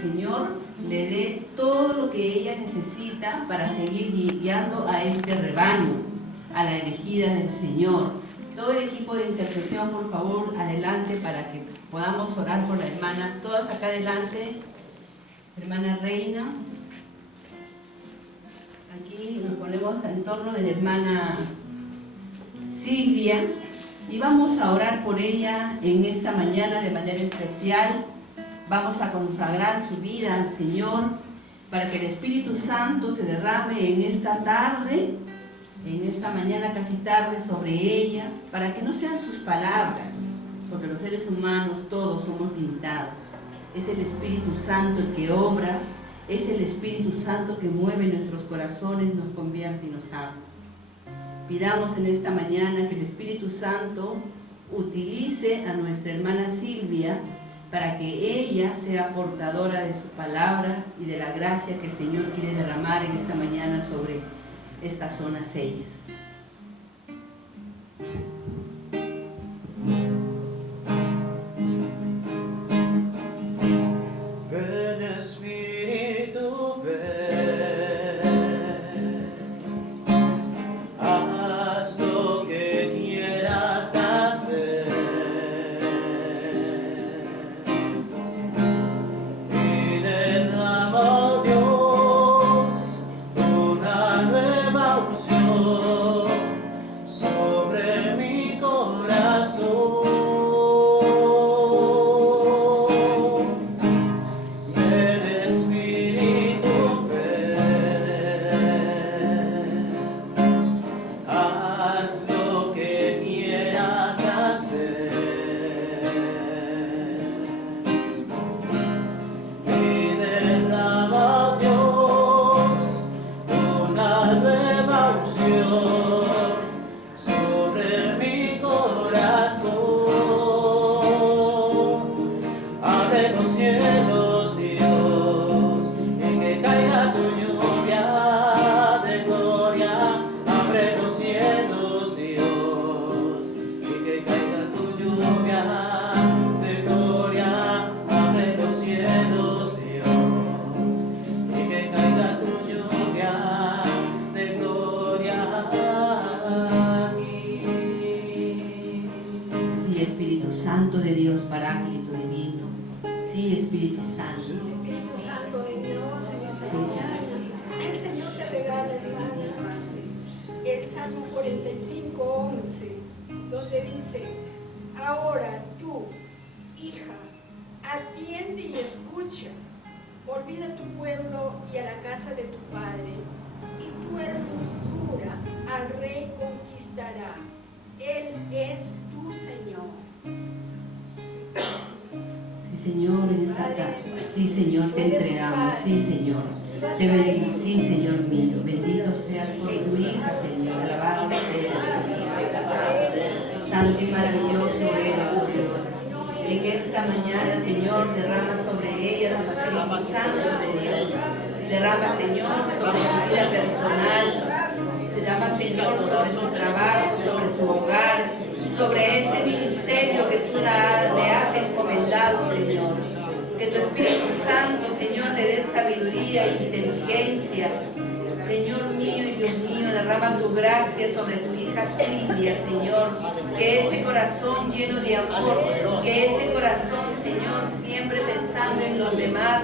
Señor le dé todo lo que ella necesita para seguir guiando a este rebaño, a la elegida del Señor. Todo el equipo de intercesión, por favor, adelante para que podamos orar por la hermana. Todas acá adelante. Hermana Reina. Aquí nos ponemos en torno de la hermana Silvia y vamos a orar por ella en esta mañana de manera especial. Vamos a consagrar su vida al Señor para que el Espíritu Santo se derrame en esta tarde, en esta mañana casi tarde, sobre ella, para que no sean sus palabras, porque los seres humanos todos somos limitados. Es el Espíritu Santo el que obra, es el Espíritu Santo que mueve nuestros corazones, nos convierte y nos ama. Pidamos en esta mañana que el Espíritu Santo utilice a nuestra hermana Silvia para que ella sea portadora de su palabra y de la gracia que el Señor quiere derramar en esta mañana sobre esta zona 6. Ven Espíritu, ven. Haz lo que quieras hacer. Y derrama, Dios, una nueva unción sobre mi corazón. Ven Espíritu, ven. Haz lo que quieras hacer. Y derrama, Dios, una nueva unción sobre mi corazón. Abre los cielos, Dios, y que caiga tu lluvia de gloria. Abre los cielos, Dios, y que caiga tu lluvia de gloria. Abre los cielos, Dios, y que caiga tu lluvia de gloria aquí. Sí, Espíritu Santo de Dios, Paráclito divino. Sí, Espíritu Santo. Espíritu Santo de Dios, en esta mañana, el Señor te regala, hermana, el Salmo 45:11, donde dice: ahora tú, hija, atiende y escucha, olvida tu pueblo y a la casa de tu padre, y tu hermosura al rey conquistará. Él es tu Señor. Sí, Señor, en esta tarde. Sí, Señor, te entregamos. Sí, Señor. Te bendigo. Sí, Señor mío. Bendito seas por tu hija, Señor. Alabado seas. Santo y maravilloso eres, oh Dios. En esta mañana, Señor, derrama sobre ella tu Espíritu Santo de Dios. Derrama, Señor, sobre su vida personal. Derrama, Señor, sobre su trabajo, sobre su hogar, sobre ese ministerio que tú le has encomendado, Señor. Que tu Espíritu Santo, Señor, le dé sabiduría e inteligencia. Señor mío y Dios mío, derrama tu gracia sobre tu hija Silvia, Señor. Que ese corazón lleno de amor, que ese corazón, Señor, siempre pensando en los demás,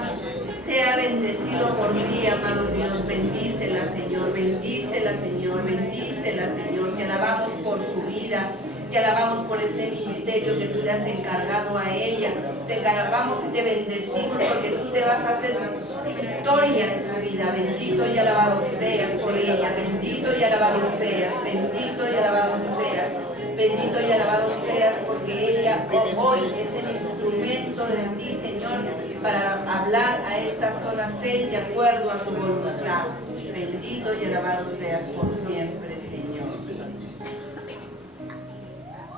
sea bendecido por ti, amado Dios. Bendícela, Señor, bendícela, Señor, bendícela, Señor. Te alabamos por su vida. Te alabamos por ese ministerio que tú le has encargado a ella. Te alabamos y te bendecimos porque tú te vas a hacer victoria en su vida. Bendito y alabado seas por ella. Bendito y alabado seas. Bendito y alabado seas. Bendito y alabado seas porque ella hoy es el instrumento de ti, Señor, para hablar a esta zona 6 de acuerdo a tu voluntad. Bendito y alabado seas por siempre, Señor.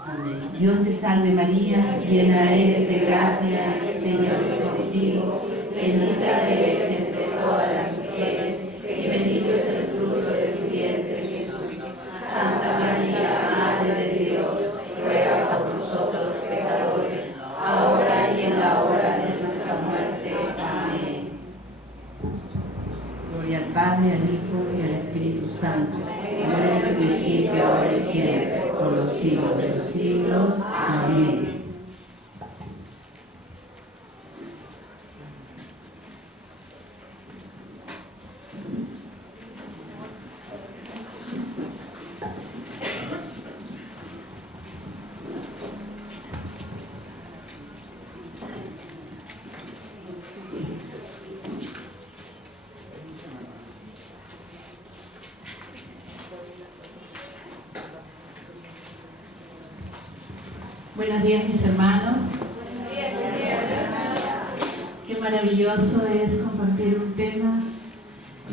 Amén. Dios te salve María, llena eres de gracia, el Señor es contigo, bendita eres entre todas las mujeres, y bendito es el fruto de tu vientre, Jesús. Santa María, Madre de Dios, ruega por nosotros los pecadores, ahora y en la hora de nuestra muerte. Amén. siglos de los siglos. Amén. Buenos días, mis hermanos. Qué maravilloso es compartir un tema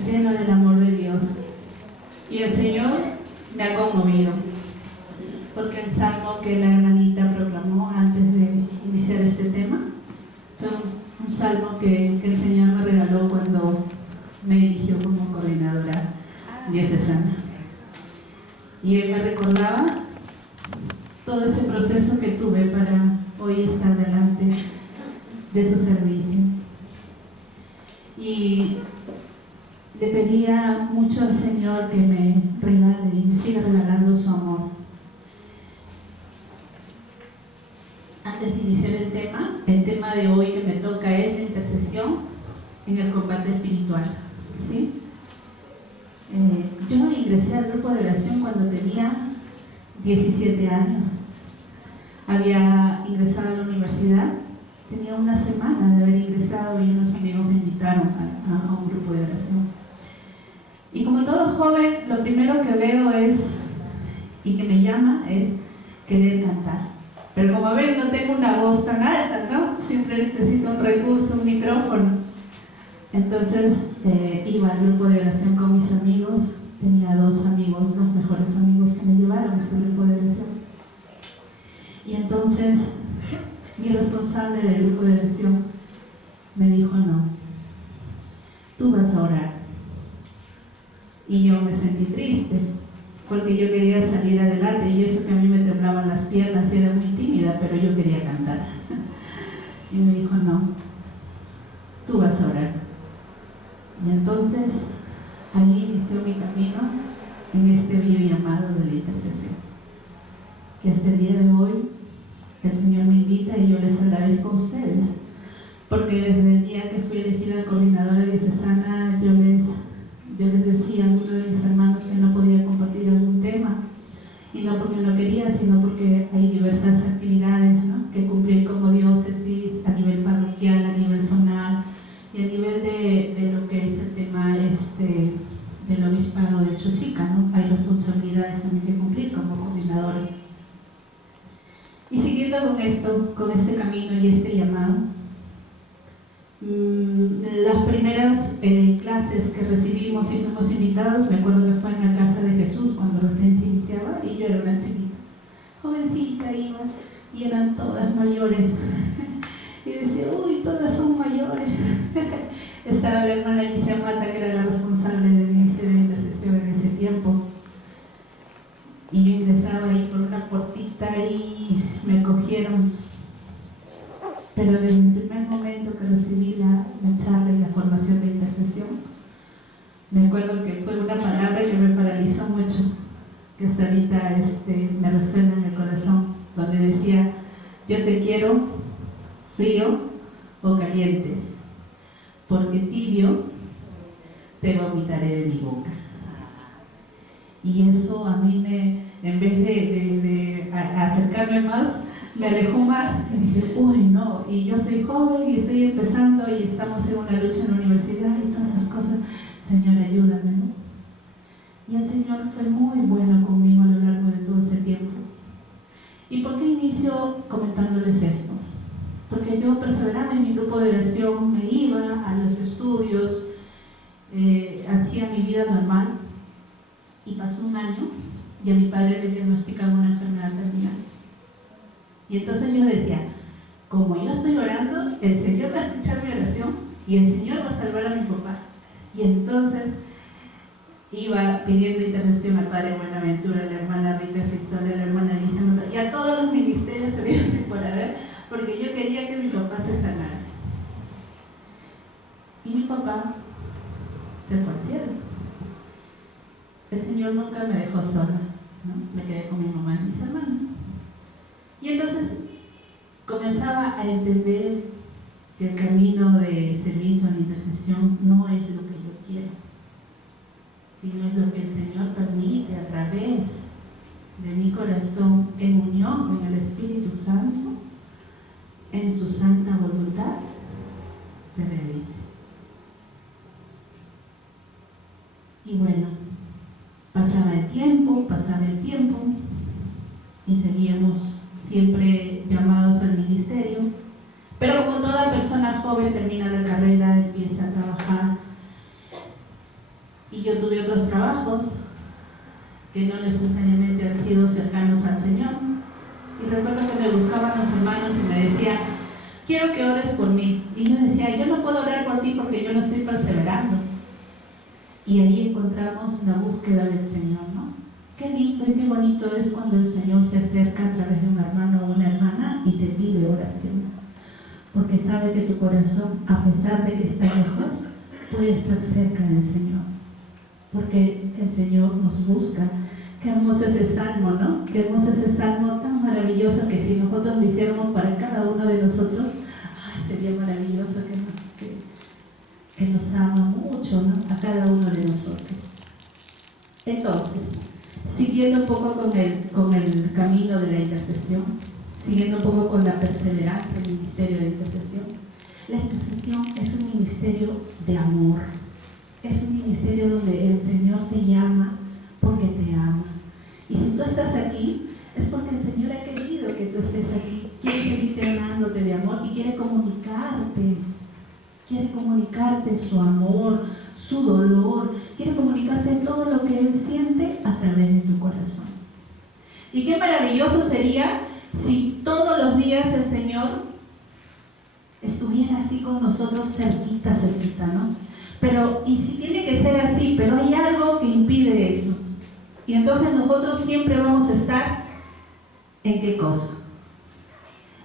lleno del amor de Dios. Y el Señor me ha conmovido, porque el salmo que la hermanita proclamó antes de iniciar este tema fue un salmo que el Señor me regaló cuando me eligió como coordinadora diocesana. Y Él me recordaba todo ese proceso que tuve para hoy estar delante de su servicio. Y le pedía mucho al Señor que me regale y me siga regalando su amor. Antes de iniciar el tema de hoy que me toca es la intercesión en el combate espiritual. ¿Sí? Yo ingresé al grupo de oración cuando tenía 17 años. Había ingresado a la universidad, tenía una semana de haber ingresado y unos amigos me invitaron a un grupo de oración. Y como todo joven, lo primero que veo es, y que me llama, es querer cantar. Pero como ven, no tengo una voz tan alta, ¿no? Siempre necesito un recurso, un micrófono. Entonces iba al grupo de oración con mis amigos. Tenía dos amigos, los mejores amigos que me llevaron a ese grupo de oración. Y entonces mi responsable del grupo de oración me dijo: no, tú vas a orar. Y yo me sentí triste, porque yo quería salir adelante, y eso que a mí me temblaban las piernas y era muy tímida, pero yo quería cantar. Y me dijo: no, tú vas a orar. Y entonces allí inició mi camino en este bello llamado de la intercesión, que hasta el día de hoy el Señor me invita y yo les agradezco a ustedes, porque desde el día que fui elegida coordinadora diocesana yo les decía a algunos de mis hermanos que no podía compartir algún tema, y no porque no quería, sino porque hay diversas actividades, ¿no?, que cumplir como diócesis, a nivel parroquial, a nivel zonal y a nivel de lo que es el tema del obispado de Chosica, ¿no? Hay responsabilidades también que cumplir como coordinadora. Y siguiendo con este camino y este llamado, las primeras clases que recibimos y fuimos invitados, me acuerdo que fue en la Casa de Jesús cuando recién se iniciaba, y yo era una chiquita, jovencita, iba, y eran todas mayores. Y decía: uy, todas son mayores. Estaba la hermana Alicia Mata, que era la responsable del inicio de la intercesión en ese tiempo. Y yo ingresaba ahí por una puertita y me cogieron. Pero desde el primer momento que recibí la charla y la formación de intercesión, me acuerdo que fue una palabra que me paralizó mucho, que hasta ahorita me resuena en el corazón, donde decía: yo te quiero frío o caliente, porque tibio te vomitaré de mi boca. Y eso a mí en vez de acercarme más, me alejó más. Y dije: uy, no, y yo soy joven y estoy empezando y estamos en una lucha en la universidad y todas esas cosas. Señor, ayúdame, ¿no? Y el Señor fue muy bueno conmigo a lo largo de todo ese tiempo. ¿Y por qué inicio comentándoles esto? Porque yo perseveraba en mi grupo de oración, me iba a los estudios, hacía mi vida normal, y pasó un año y a mi padre le diagnosticaron una enfermedad terminal. Y entonces yo decía: como yo estoy orando, el Señor va a escuchar mi oración y el Señor va a salvar a mi papá. Y entonces iba pidiendo intercesión al Padre Buenaventura, a la hermana Rita Sistola, a la hermana Alicia Mata, y a todos los ministerios sabidos y por haber, porque yo quería que mi papá se sanara. Y mi papá se fue al cielo. El Señor nunca me dejó sola, ¿no? Me quedé con mi mamá y mis hermanos. Y entonces comenzaba a entender que el camino de servicio a la intercesión no es lo que yo quiero, sino es lo que el Señor permite a través de mi corazón, en unión con el Espíritu Santo, en su santa voluntad, se realice. Y bueno, pasaba el tiempo, y seguíamos siempre llamados al ministerio, pero como toda persona joven termina la carrera, empieza a trabajar, y yo tuve otros trabajos que no necesariamente han sido cercanos al Señor, y recuerdo que me buscaban los hermanos y me decían: quiero que ores por mí, y yo decía: yo no puedo orar por ti porque yo no estoy perseverando. Y ahí encontramos la búsqueda del Señor, ¿no? Qué lindo y qué bonito es cuando el Señor se acerca a través de un hermano o una hermana y te pide oración, porque sabe que tu corazón, a pesar de que está lejos, puede estar cerca del Señor, porque el Señor nos busca. Qué hermoso es ese salmo, ¿no? Qué hermoso es ese salmo tan maravilloso que si nosotros lo hiciéramos para cada uno de nosotros, sería maravilloso, que nos ama mucho, ¿no? A cada uno de nosotros. Entonces, siguiendo un poco con el camino de la intercesión, siguiendo un poco con la perseverancia del ministerio de intercesión, la intercesión es un ministerio de amor, es un ministerio donde el Señor te llama porque te ama. Y si tú estás aquí, es porque el Señor ha querido que tú estés aquí, quiere seguir llenándote de amor y quiere comunicarte su amor, su dolor, quiere comunicarte todo lo que Él siente a través de tu corazón. Y qué maravilloso sería si todos los días el Señor estuviera así con nosotros cerquita, ¿no? Pero, y si tiene que ser así, pero hay algo que impide eso. Y entonces nosotros siempre vamos a estar, ¿en qué cosa?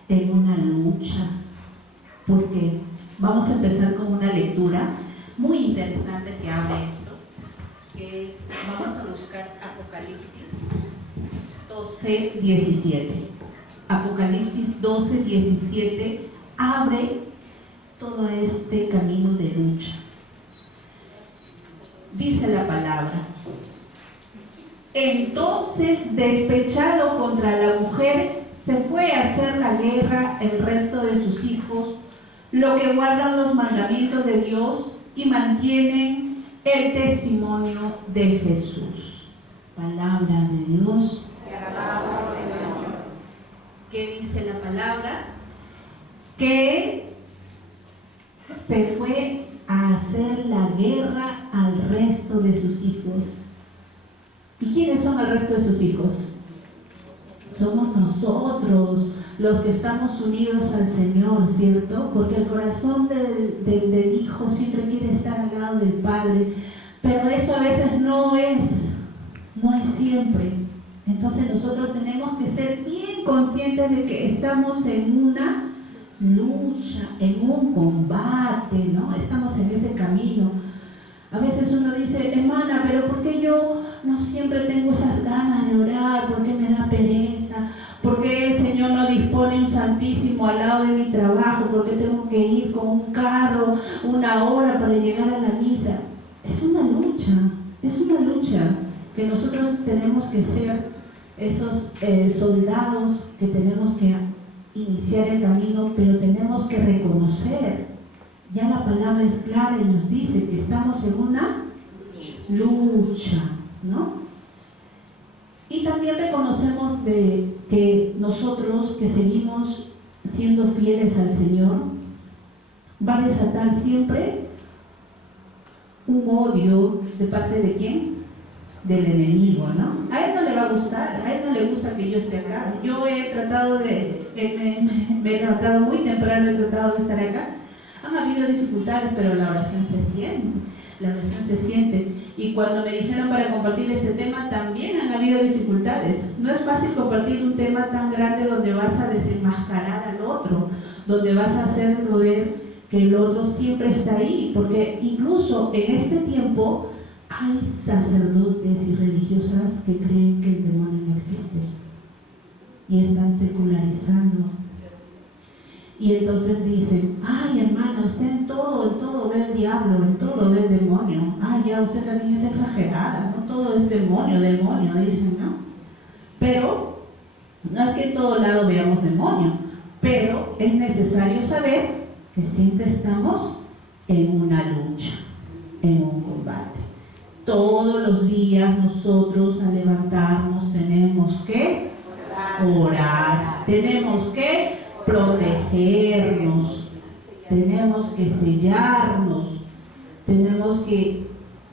En una lucha. Porque vamos a empezar con una lectura muy interesante que abre esto, que es, vamos a buscar Apocalipsis 12:17. Apocalipsis 12:17 abre todo este camino de lucha. Dice la palabra: entonces, despechado contra la mujer, se fue a hacer la guerra el resto de sus hijos, lo que guardan los mandamientos de Dios y mantienen el testimonio de Jesús. Palabra de Dios. ¿Qué dice la palabra? Que se fue a hacer la guerra al resto de sus hijos. ¿Y quiénes son el resto de sus hijos? Somos nosotros, los que estamos unidos al Señor, ¿cierto? Porque el corazón del Hijo siempre quiere estar al lado del Padre, pero eso a veces no es siempre. Entonces nosotros tenemos que ser bien conscientes de que estamos en una lucha, en un combate, ¿no? Estamos en ese camino. A veces uno dice: hermana, pero ¿por qué yo no siempre tengo esas ganas de orar? ¿Por qué me da pereza? ¿Por qué el Señor no dispone un santísimo al lado de mi trabajo? ¿Por qué tengo que ir con un carro 1 hora para llegar a la misa? Es una lucha que nosotros tenemos que ser esos soldados que tenemos que iniciar el camino, pero tenemos que reconocer. Ya la palabra es clara y nos dice que estamos en una lucha, ¿no? Y también reconocemos de que nosotros que seguimos siendo fieles al Señor, va a desatar siempre un odio de parte de ¿quién? Del enemigo, ¿no? A él no le va a gustar, a él no le gusta que yo esté acá. Yo he tratado me he levantado muy temprano, he tratado de estar acá. Han habido dificultades, pero la oración se siente. Y cuando me dijeron para compartir este tema, también han habido dificultades. No es fácil compartir un tema tan grande donde vas a desenmascarar al otro, donde vas a hacerlo ver que el otro siempre está ahí, porque incluso en este tiempo hay sacerdotes y religiosas que creen que el demonio no existe. y están secularizando. Y entonces dicen, ay hermana, usted en todo ve el diablo, en todo ve el demonio. Ay, ya usted también es exagerada, no todo es demonio, dicen, ¿no? Pero no es que en todo lado veamos demonio, pero es necesario saber que siempre estamos en una lucha, en un combate. Todos los días nosotros al levantarnos tenemos que orar, tenemos que protegernos, tenemos que sellarnos, tenemos que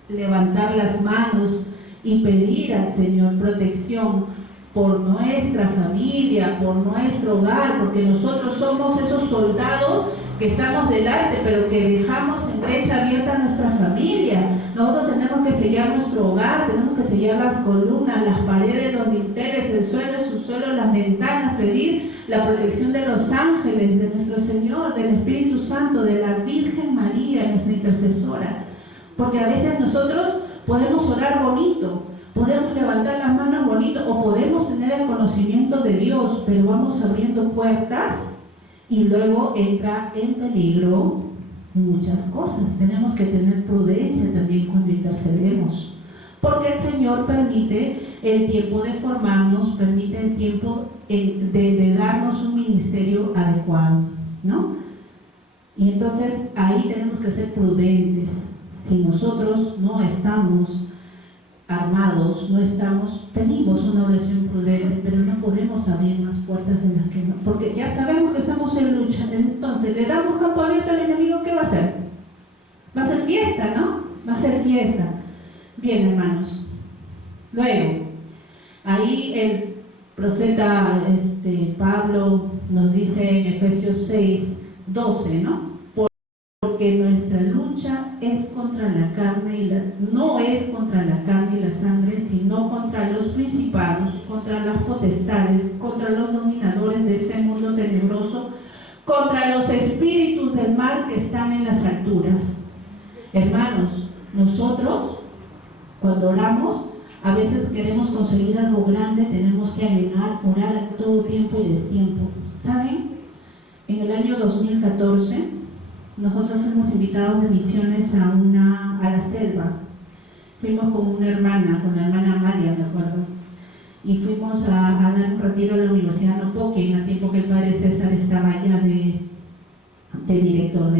levantar las manos y pedir al Señor protección por nuestra familia, por nuestro hogar, porque nosotros somos esos soldados que estamos delante, pero que dejamos en brecha abierta a nuestra familia. Nosotros tenemos que sellar nuestro hogar, tenemos que sellar las columnas, las paredes, los dinteles, el suelo, el subsuelo, las ventanas, pedir la protección de los ángeles, de nuestro Señor, del Espíritu Santo, de la Virgen María, nuestra intercesora. Porque a veces nosotros podemos orar bonito, podemos levantar las manos bonito, o podemos tener el conocimiento de Dios, pero vamos abriendo puertas y luego entra en peligro muchas cosas. Tenemos que tener prudencia también cuando intercedemos, porque el Señor permite el tiempo de formarnos, permite el tiempo de darnos un ministerio adecuado, ¿no? Y entonces ahí tenemos que ser prudentes. Si nosotros no estamos armados, pedimos una oración prudente, pero no podemos abrir más puertas de las que no, porque ya sabemos que estamos en lucha. Entonces le damos campo abierto al enemigo, ¿qué va a hacer? Va a ser fiesta, ¿no? Va a ser fiesta. Bien, hermanos. Luego, ahí el profeta Pablo nos dice en Efesios 6:12, ¿no? Porque nuestra lucha es contra la carne no es contra la carne y la sangre, sino contra los principados, contra las potestades, contra los dominadores de este mundo tenebroso, contra los espíritus del mal que están en las alturas. Hermanos, nosotros cuando oramos, a veces queremos conseguir algo grande, tenemos que ayunar, orar a todo tiempo y destiempo. ¿Saben? En el año 2014, nosotros fuimos invitados de misiones a la selva. Fuimos con una hermana, con la hermana María, ¿de acuerdo? Y fuimos a dar un retiro a la Universidad Nopoque, en el tiempo que el padre César estaba ya de director,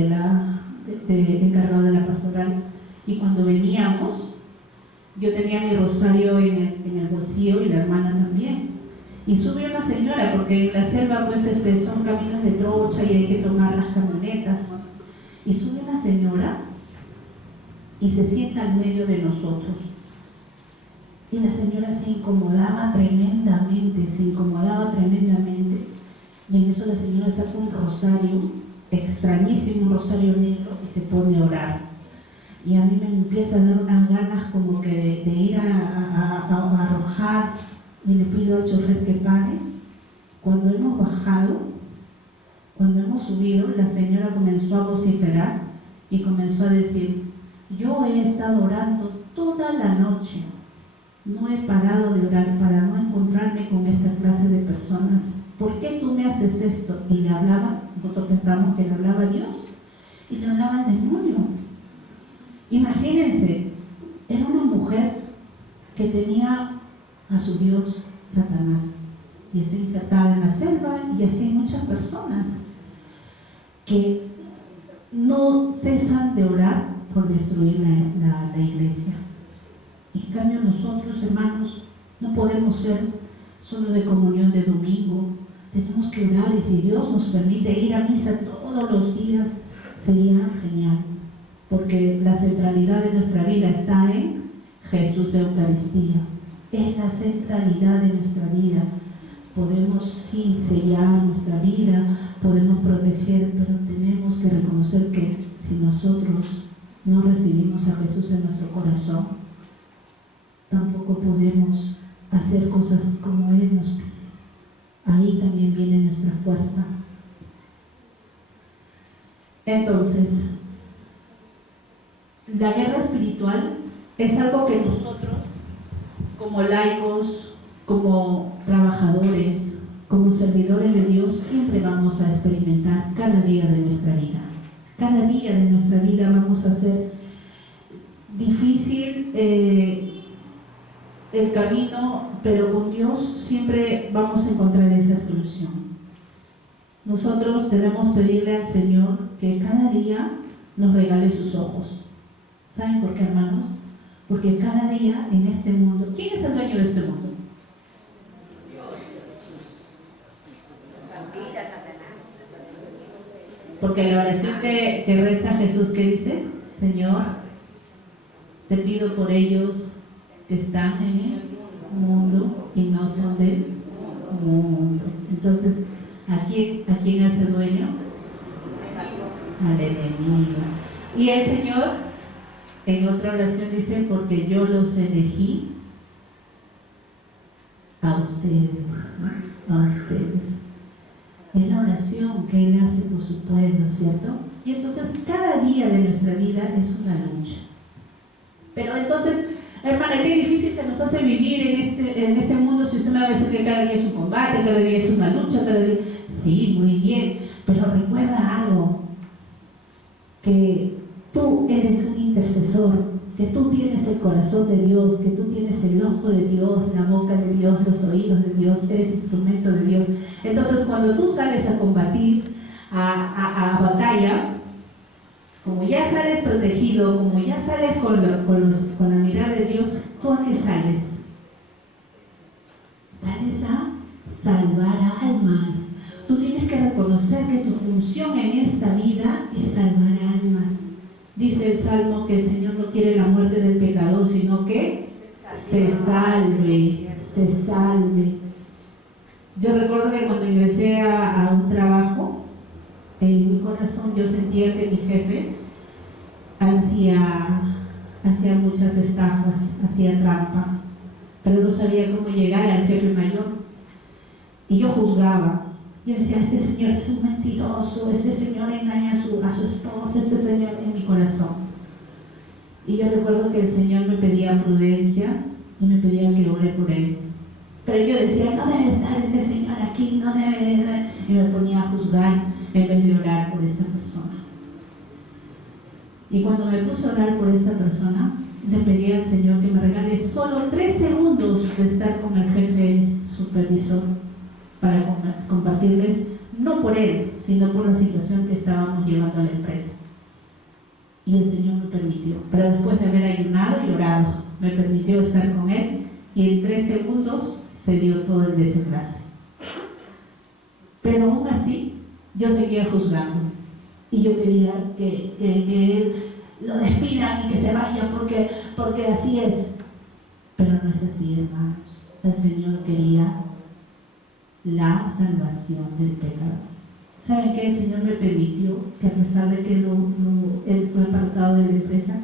encargado de la pastoral. Y cuando veníamos, yo tenía mi rosario en el bolsillo y la hermana también. Y sube una señora, porque en la selva pues son caminos de trocha y hay que tomar las camionetas. Y sube una señora y se sienta al medio de nosotros. Y la señora se incomodaba tremendamente. Y en eso la señora saca un rosario extrañísimo, un rosario negro, y se pone a orar. Y a mí me empieza a dar unas ganas como que de ir a arrojar, y le pido al chofer que pare. Cuando hemos bajado, cuando hemos subido, la señora comenzó a vociferar y comenzó a decir: yo he estado orando toda la noche, no he parado de orar para no encontrarme con esta clase de personas. ¿Por qué tú me haces esto? Y le hablaba, nosotros pensamos que le hablaba a Dios, y le hablaba al demonio. Imagínense, era una mujer que tenía a su Dios Satanás, y está insertada en la selva, y así hay muchas personas que no cesan de orar por destruir la iglesia. En cambio nosotros, hermanos, no podemos ser solo de comunión de domingo, tenemos que orar, y si Dios nos permite ir a misa todos los días, sería genial, porque la centralidad de nuestra vida está en Jesús de Eucaristía, es la centralidad de nuestra vida. Podemos sí sellar nuestra vida, podemos proteger, pero tenemos que reconocer que si nosotros no recibimos a Jesús en nuestro corazón, tampoco podemos hacer cosas como Él nos pide. Ahí también viene nuestra fuerza. Entonces, la guerra espiritual es algo que nosotros, como laicos, como trabajadores, como servidores de Dios siempre vamos a experimentar cada día de nuestra vida. Cada día de nuestra vida vamos a hacer difícil el camino, pero con Dios siempre vamos a encontrar esa solución. Nosotros debemos pedirle al Señor que cada día nos regale sus ojos. ¿Saben por qué, hermanos? Porque cada día en este mundo, ¿quién es el dueño de este mundo? Porque la oración que reza Jesús, ¿qué dice? Señor, te pido por ellos que están en el mundo y no son del mundo. Entonces, ¿a quién hace dueño? Al enemigo. Y el Señor en otra oración dice, porque yo los elegí a ustedes, ¿no? A ustedes. Es la oración que Él hace por su pueblo, ¿cierto? Y entonces cada día de nuestra vida es una lucha. Pero entonces, hermana, qué difícil se nos hace vivir en este mundo si usted me va a decir que cada día es un combate, cada día es una lucha, cada día... Sí, muy bien, pero recuerda algo, que tú eres un intercesor, que tú tienes el corazón de Dios, que tú tienes el ojo de Dios, la boca de Dios, los oídos de Dios, eres instrumento de Dios. Entonces, cuando tú sales a combatir, a batalla, como ya sales protegido, como ya sales con la mirada de Dios, ¿tú a qué sales? Sales a salvar almas. Tú tienes que reconocer que tu función en esta vida es salvar almas. Dice el Salmo que el Señor no quiere la muerte del pecador, sino que se salve. Yo recuerdo que cuando ingresé a un trabajo, en mi corazón yo sentía que mi jefe hacía muchas estafas, hacía trampa, pero no sabía cómo llegar al jefe mayor. Y yo juzgaba. Yo decía, este señor es un mentiroso, este señor engaña a su esposa, este señor en mi corazón. Y yo recuerdo que el Señor me pedía prudencia y me pedía que ore por él. Pero yo decía, no debe estar este señor aquí, no debe de... Y me ponía a juzgar en vez de orar por esta persona. Y cuando me puse a orar por esta persona, le pedí al Señor que me regale solo 3 segundos de estar con el jefe supervisor para compartirles, no por él, sino por la situación que estábamos llevando a la empresa. Y el Señor me permitió, pero después de haber ayunado y orado, me permitió estar con él y en 3 segundos se dio todo el desenlace. Pero aún así, yo seguía juzgando y yo quería que él lo despidan y que se vaya porque así es. Pero no es así, hermanos. El Señor quería la salvación del pecador. ¿Saben qué? El Señor me permitió que a pesar de que él fue apartado de la empresa,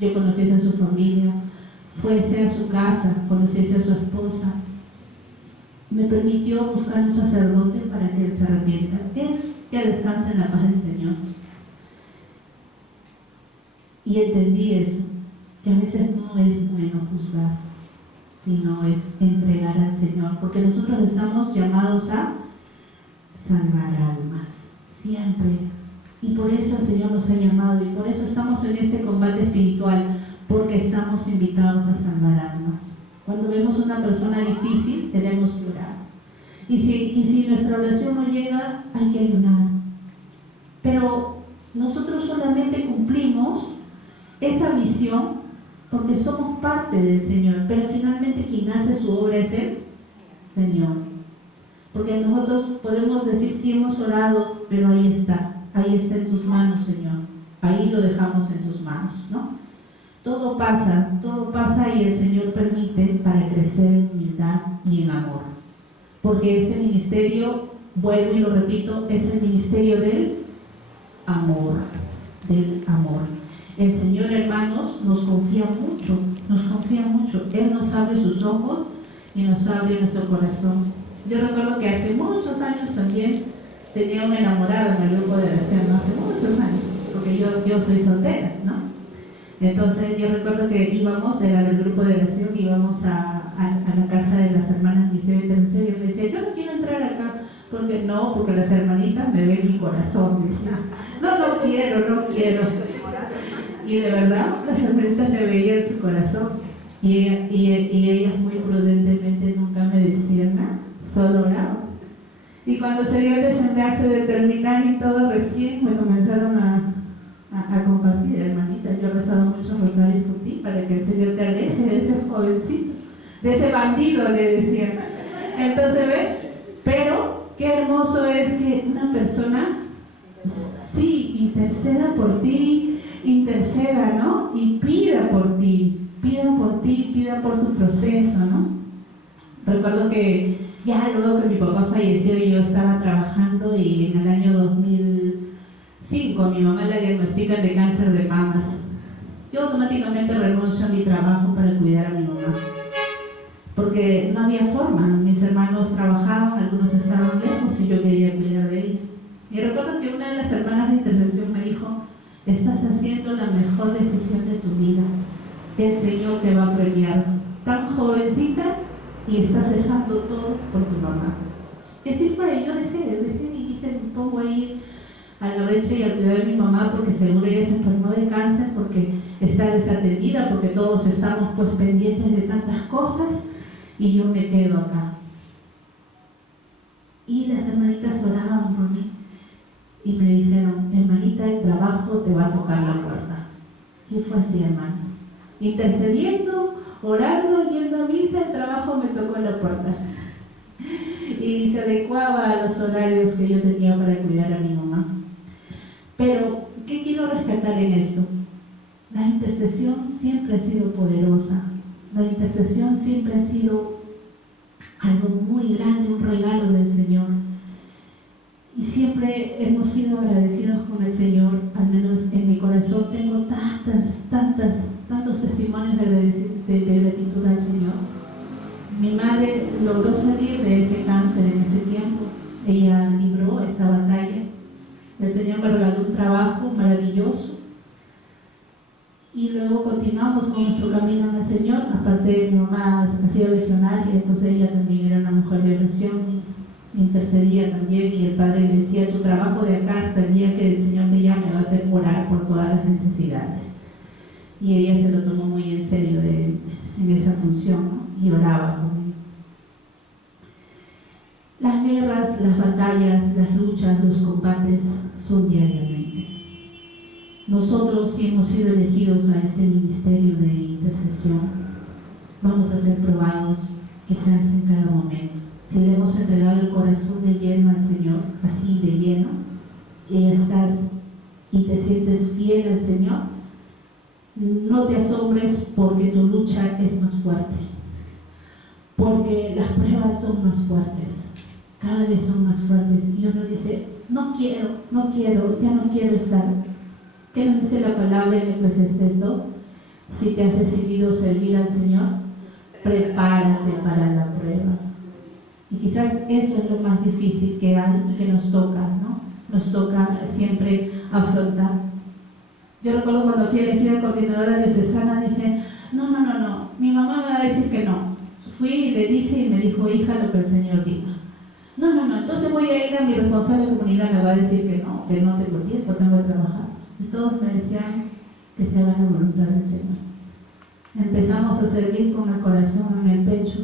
yo conociese a su familia, fuese a su casa, conociese a su esposa. Me permitió buscar un sacerdote para que él se arrepienta. Él ya descansa en la paz del Señor. Y entendí eso, que a veces no es bueno juzgar, sino es entregar al Señor, porque nosotros estamos llamados a salvar almas, siempre. Y por eso el Señor nos ha llamado, y por eso estamos en este combate espiritual, porque estamos invitados a salvar almas. Cuando vemos una persona difícil, tenemos que orar. Y si nuestra oración no llega, hay que ayunar. Pero nosotros solamente cumplimos esa misión porque somos parte del Señor, pero finalmente quien hace su obra es el Señor. Porque nosotros podemos decir, sí hemos orado, pero ahí está en tus manos, Señor. Ahí lo dejamos en tus manos, ¿no? Todo pasa y el Señor permite para crecer en humildad y en amor. Porque este ministerio, vuelvo y lo repito, es el ministerio del amor, El Señor, hermanos, nos confía mucho. Él nos abre sus ojos y nos abre nuestro corazón. Yo recuerdo que hace muchos años también tenía una enamorada en el grupo de oración, ¿no? Hace muchos años, porque yo soy soltera, ¿no? Entonces yo recuerdo que era del grupo de oración, íbamos a la casa de las hermanas ministerio de intercesión, yo me decía, yo no quiero entrar acá, porque las hermanitas me ven mi corazón. Decía, no quiero. Y de verdad, las hermanitas me veían su corazón. Y ellas muy prudentemente nunca me decían nada, solo oraban. Y cuando se dio el desenlace de terminar y todo, recién me comenzaron a compartir, hermanita, yo he rezado muchos rosarios por ti para que el Señor te aleje de ese jovencito, de ese bandido, le decían. Entonces, ¿ves? Pero qué hermoso es que una persona sí interceda por ti, interceda, ¿no? Y pida por ti, pida por tu proceso, ¿no? Recuerdo que ya luego que mi papá falleció y yo estaba trabajando, y en el año 2005 a mi mamá le diagnostican de cáncer de mamas. Yo automáticamente renuncio a mi trabajo para cuidar a mi mamá, porque no había forma. Mis hermanos trabajaban, algunos estaban lejos y yo quería cuidar de ella. Y recuerdo que una de las hermanas de intercesión me dijo, estás haciendo la mejor decisión de tu vida, el Señor te va a premiar, tan jovencita y estás dejando todo por tu mamá. Y así fue, yo dejé y dije, me pongo ahí a la brecha y a cuidar de mi mamá, porque seguro ella se enfermó de cáncer, porque está desatendida, porque todos estamos pues pendientes de tantas cosas, y yo me quedo acá. Y las hermanitas oraban por mí y me dijeron, hermanita, el trabajo te va a tocar la puerta. Y fue así, hermanos, intercediendo, orando, yendo a misa, el trabajo me tocó la puerta. Y se adecuaba a los horarios que yo tenía para cuidar a mi mamá. Pero, ¿qué quiero rescatar en esto? La intercesión siempre ha sido poderosa. La intercesión siempre ha sido algo muy grande, un regalo del Señor. Y siempre hemos sido agradecidos con el Señor. Al menos en mi corazón tengo tantos testimonios de gratitud al Señor. Mi madre logró salir de ese cáncer en ese tiempo. Ella libró esa batalla. El Señor me regaló un trabajo maravilloso. Y luego continuamos con nuestro camino en el Señor. Aparte, mi mamá ha sido legionaria, entonces ella también era una mujer de oración, intercedía también, y el Padre le decía, tu trabajo de acá hasta el día que el Señor te llame va a ser orar por todas las necesidades. Y ella se lo tomó muy en serio en esa función, ¿no? Y oraba con él. Las guerras, las batallas, las luchas, los combates son diariamente. Nosotros, si hemos sido elegidos a este ministerio de intercesión, vamos a ser probados, quizás en cada momento. Si le hemos entregado el corazón de lleno al Señor, así de lleno, y estás y te sientes fiel al Señor, no te asombres porque tu lucha es más fuerte, porque las pruebas son más fuertes, cada vez son más fuertes, y uno dice, no quiero, ya no quiero estar. ¿Qué nos dice la palabra en Eclesiastés 2? Si te has decidido servir al Señor, prepárate para la prueba. Y quizás eso es lo más difícil que hay y que nos toca, ¿no? Nos toca siempre afrontar. Yo recuerdo cuando fui elegida coordinadora diocesana, dije, no, mi mamá me va a decir que no. Fui y le dije y me dijo, hija, lo que el Señor diga. No, entonces voy a ir a mi responsable de comunidad, me va a decir que no tengo tiempo, tengo que trabajar. Y todos me decían que se haga la voluntad del Señor. Empezamos a servir con el corazón en el pecho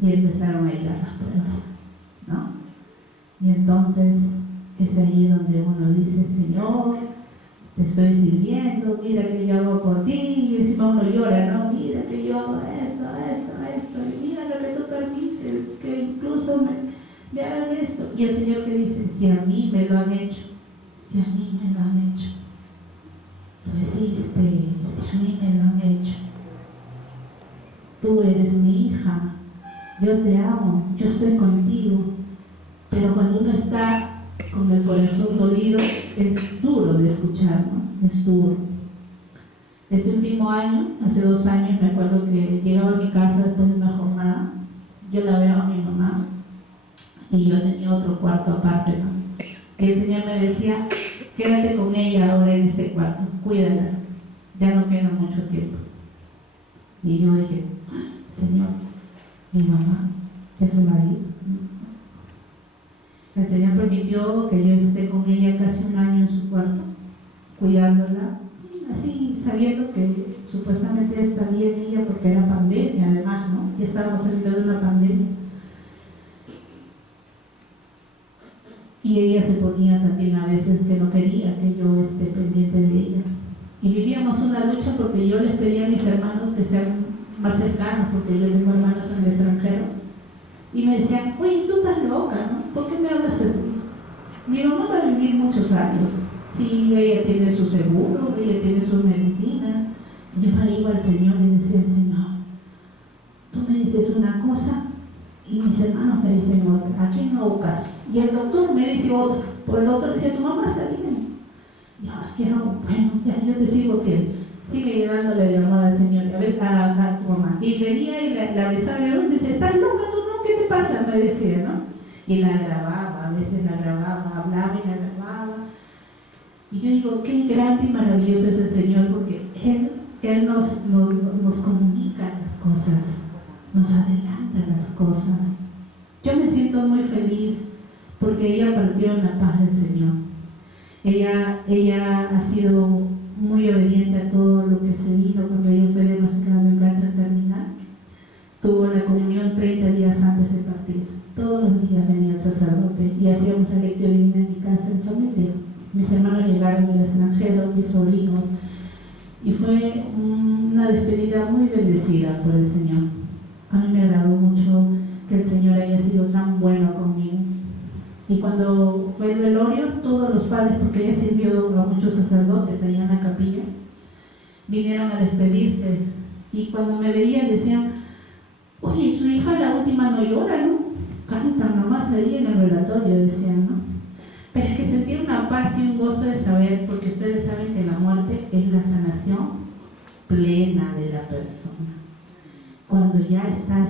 y empezaron a llegar las pruebas, ¿no? Y entonces es ahí donde uno dice, Señor, te estoy sirviendo, mira que yo hago por ti, y encima uno llora, ¿no? Mira que yo hago esto, y mira lo que tú permites, que incluso me hagan esto. Y el Señor que dice, si a mí me lo han hecho, resiste, si a mí me lo han hecho. Tú eres mi hija, yo te amo, yo estoy contigo. Pero cuando uno está con el corazón dolido, es duro de escuchar, ¿no? Es duro. Este último año, hace 2 años, me acuerdo que llegaba a mi casa después de una jornada, yo la veo a mi mamá y yo tenía otro cuarto aparte, ¿no? Que el Señor me decía, quédate con ella ahora en este cuarto, cuídala, ya no queda mucho tiempo. Y yo dije, Señor, mi mamá, que se va a ir. El Señor permitió que yo esté con ella casi un año en su cuarto, cuidándola, sí, así sabiendo que supuestamente está bien ella porque era pandemia además, ¿no? Y estábamos saliendo de una pandemia. Y ella se ponía también a veces que no quería que yo esté pendiente de ella. Y vivíamos una lucha porque yo les pedía a mis hermanos que sean más cercanos, porque yo tengo hermanos en el extranjero. Y me decían, oye, tú estás loca, ¿no? ¿Por qué me hablas así? Mi mamá va a vivir muchos años. Sí, ella tiene su seguro, ella tiene sus medicinas. Yo iba al Señor y decía, Señor, tú me dices una cosa y mis hermanos me dicen otra. ¿A quién no hago caso? Y el doctor me dice otra. Porque el doctor dice, tu mamá está bien. Yo quiero, bueno, ya, yo te sigo fiel. Sigue llevándole de amor al Señor, a veces a tu mamá. Y venía y la besaba y me decía, ¿estás loca tú, no? ¿Qué te pasa? Me decía, ¿no? Y la grababa, a veces la grababa, hablaba y la grababa. Y yo digo, qué grande y maravilloso es el Señor, porque Él nos comunica las cosas, nos adelanta las cosas. Yo me siento muy feliz porque ella partió en la paz del Señor. Ella ha sido muy obediente a todo lo que se vino cuando ella fue diagnosticada en cáncer terminal. Tuvo la comunión 30 días antes de partir. Todos los días venía el sacerdote y hacíamos la lectura divina en mi casa en familia. Mis hermanos llegaron del extranjero, mis sobrinos, y fue una despedida muy bendecida por el Señor. A mí me agradó mucho que el Señor haya sido tan bueno conmigo. Y cuando fue el velorio, todos los padres, porque ella sirvió a muchos sacerdotes allá en la capilla, vinieron a despedirse. Y cuando me veían decían, oye, su hija la última no llora, ¿no? Cantan nomás ahí en el velatorio, decían, ¿no? Pero es que sentir una paz y un gozo de saber, porque ustedes saben que la muerte es la sanación plena de la persona. Cuando ya estás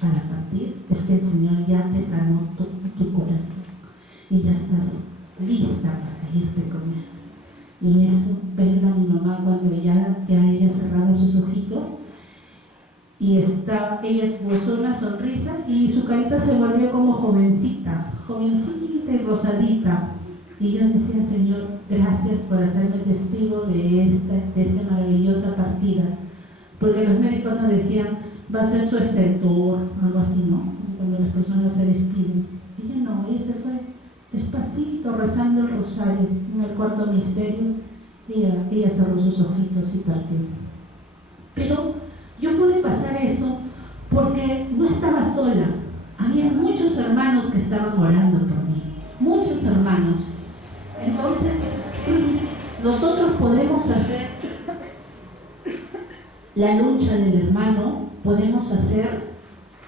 para partir, es que el Señor ya te sanó tu corazón y ya estás lista para irte con Él. Y eso, verla a mi mamá cuando ya ella cerraba sus ojitos y ella esbozó una sonrisa y su carita se volvió como jovencita y rosadita. Y yo decía, Señor, gracias por hacerme testigo de esta maravillosa partida. Porque los médicos nos decían, va a ser su estentor, algo así, ¿no? Cuando las personas se despiden. Ella no, ella se fue despacito rezando el rosario en el cuarto misterio. Ella cerró sus ojitos y partió. Pero yo pude pasar eso porque no estaba sola. Había muchos hermanos que estaban orando por mí. Muchos hermanos. Entonces, nosotros podemos hacer la lucha del hermano, podemos hacer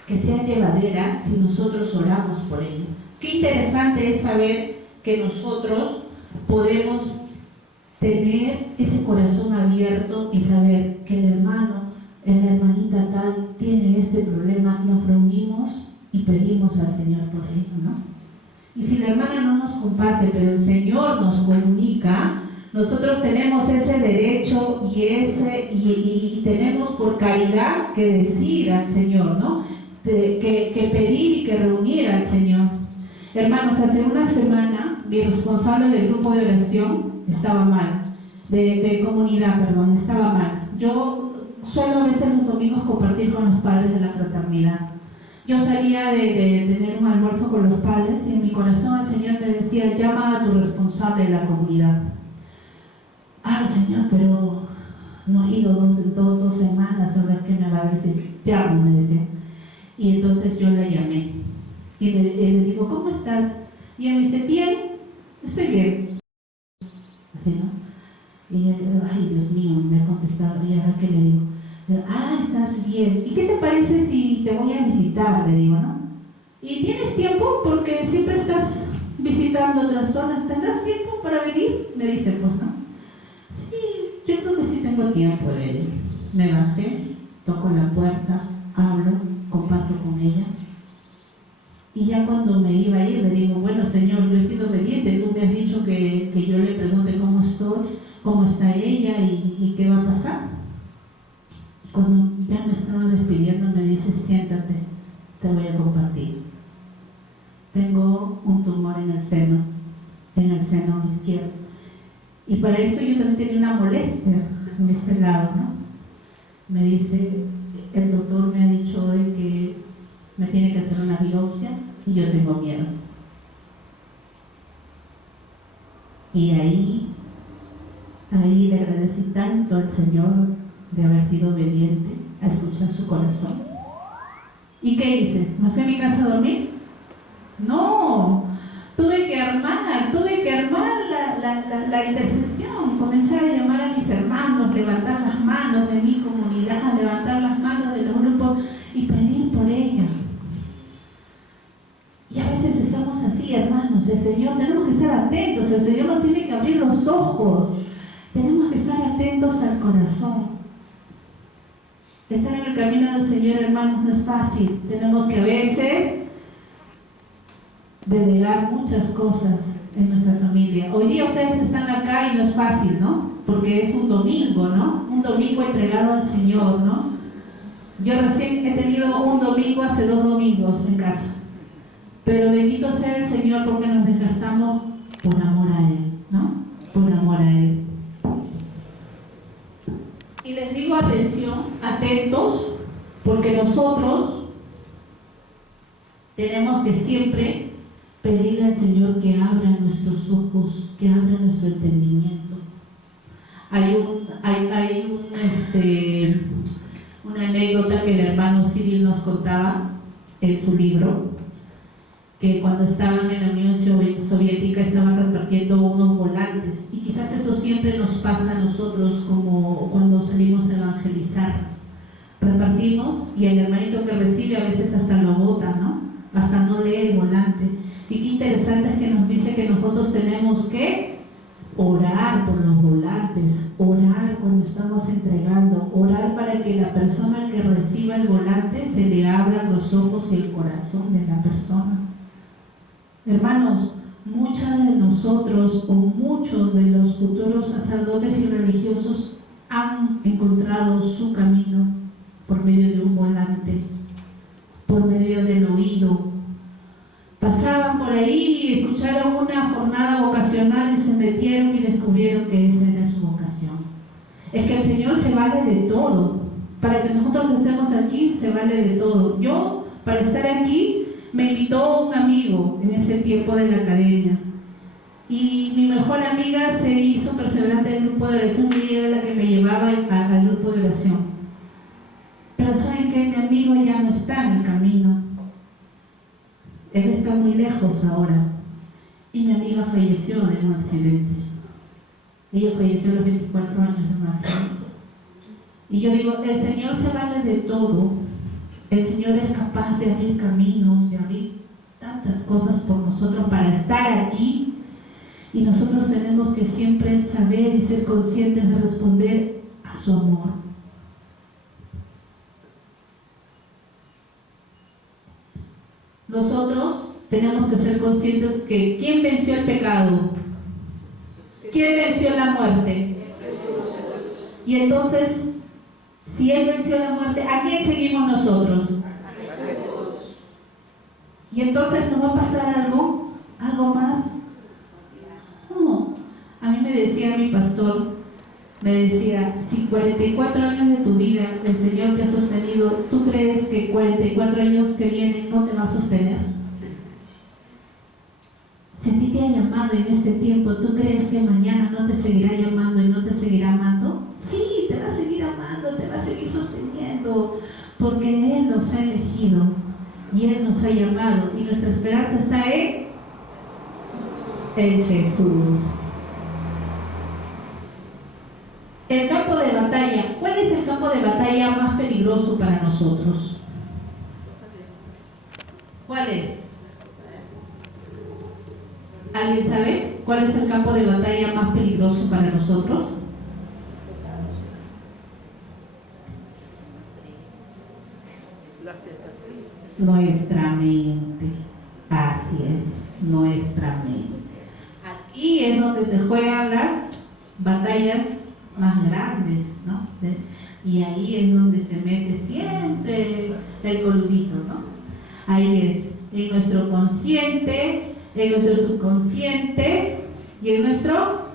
que sea llevadera si nosotros oramos por ello. Qué interesante es saber que nosotros podemos tener ese corazón abierto y saber que el hermano, la hermanita tal, tiene este problema, nos reunimos y pedimos al Señor por ello, ¿no? Y si la hermana no nos comparte, pero el Señor nos comunica, nosotros tenemos ese derecho y tenemos por caridad que decir al Señor, ¿no? Que pedir y que reunir al Señor. Hermanos, hace una semana mi responsable del grupo de oración estaba mal, de comunidad, perdón, estaba mal. Yo suelo a veces los domingos compartir con los padres de la fraternidad. Yo salía de tener un almuerzo con los padres y en mi corazón el Señor me decía, llama a tu responsable de la comunidad. Ay, Señor, pero no he ido dos semanas, ¿ahora qué me va a decir? Llamo, me decía. Y entonces yo la llamé y le digo, ¿cómo estás? Y ella me dice, bien, estoy bien. Así, ¿no? Y yo, ay, Dios mío, me ha contestado, y ahora qué le digo, estás bien. ¿Y qué te parece si te voy a visitar? Le digo, ¿no? ¿Y tienes tiempo? Porque siempre estás visitando otras zonas. ¿Tendrás tiempo para venir? Me dice, pues, ¿no? Sí, yo creo que sí tengo tiempo de él. Me bajé, toco la puerta, hablo, comparto con ella. Y ya cuando me iba a ir, le digo, bueno, Señor, yo he sido obediente. Tú me has dicho que yo le pregunte cómo estoy, cómo está ella y qué va a pasar. Cuando ya me estaba despidiendo, me dice, siéntate. en el seno izquierdo. Y para eso yo también tenía una molestia en este lado, ¿no? Me dice, el doctor me ha dicho de que me tiene que hacer una biopsia y yo tengo miedo. Y ahí le agradecí tanto al Señor de haber sido obediente a escuchar su corazón. ¿Y qué hice? ¿Me fui a mi casa a dormir? No, tuve que armar la intercesión, comenzar a llamar a mis hermanos, levantar las manos de mi comunidad, levantar las manos de los grupos y pedir por ella. Y a veces estamos así, hermanos, el Señor, tenemos que estar atentos, el Señor nos tiene que abrir los ojos, tenemos que estar atentos al corazón. Estar en el camino del Señor, hermanos, no es fácil, tenemos que a veces delegar muchas cosas en nuestra familia. Hoy día ustedes están acá y no es fácil, ¿no? Porque es un domingo, ¿no? Un domingo entregado al Señor, ¿no? Yo recién he tenido un domingo hace 2 domingos en casa. Pero bendito sea el Señor porque nos desgastamos por amor a Él, ¿no? Por amor a Él. Y les digo atención, atentos, porque nosotros tenemos que siempre pedirle al Señor que abra nuestros ojos, que abra nuestro entendimiento. Hay una anécdota que el hermano Cyril nos contaba en su libro, que cuando estaban en la Unión Soviética estaban repartiendo unos volantes, y quizás eso siempre nos pasa a nosotros como cuando salimos a evangelizar. Repartimos y el hermanito que recibe a veces hasta lo bota, ¿no? Hasta no lee el volante. Y qué interesante es que nos dice que nosotros tenemos que orar por los volantes, orar cuando estamos entregando, orar para que la persona que reciba el volante se le abran los ojos y el corazón de la persona. Hermanos, muchos de nosotros o muchos de los futuros sacerdotes y religiosos han encontrado su camino por medio de un volante, por medio del oído. Pasaban por ahí, escucharon una jornada vocacional y se metieron y descubrieron que esa era su vocación. Es que el Señor se vale de todo. Para que nosotros estemos aquí, se vale de todo. Yo, para estar aquí, me invitó un amigo en ese tiempo de la academia. Y mi mejor amiga se hizo perseverante del grupo de oración y ella era la que me llevaba al grupo de oración. Pero ¿saben qué? Mi amigo ya no está en el camino. Él está muy lejos ahora. Y mi amiga falleció de un accidente. Ella falleció a los 24 años de un accidente. Y yo digo, el Señor se vale de todo. El Señor es capaz de abrir caminos, de abrir tantas cosas por nosotros para estar aquí. Y nosotros tenemos que siempre saber y ser conscientes de responder a su amor. Nosotros tenemos que ser conscientes que ¿quién venció el pecado? ¿Quién venció la muerte? Y entonces, si Él venció la muerte, ¿a quién seguimos nosotros? Y entonces nos va a pasar algo más. No. A mí me decía mi pastor, me decía, si 44 años de tu vida el Señor te ha sostenido, ¿tú crees que 44 años que vienen no te va a sostener? Si a ti te ha llamado en este tiempo, ¿tú crees que mañana no te seguirá llamando y no te seguirá amando? Sí, te va a seguir amando, te va a seguir sosteniendo, porque Él nos ha elegido y Él nos ha llamado y nuestra esperanza está en Jesús. El campo de batalla. ¿Cuál es el campo de batalla más peligroso para nosotros? ¿Cuál es? ¿Alguien sabe cuál es el campo de batalla más peligroso para nosotros? Nuestra mente. Así es, nuestra mente. Aquí es donde se juegan las batallas más grandes, ¿no? Y ahí es donde se mete siempre el coludito, ¿no? Ahí es, en nuestro consciente, en nuestro subconsciente, y en nuestro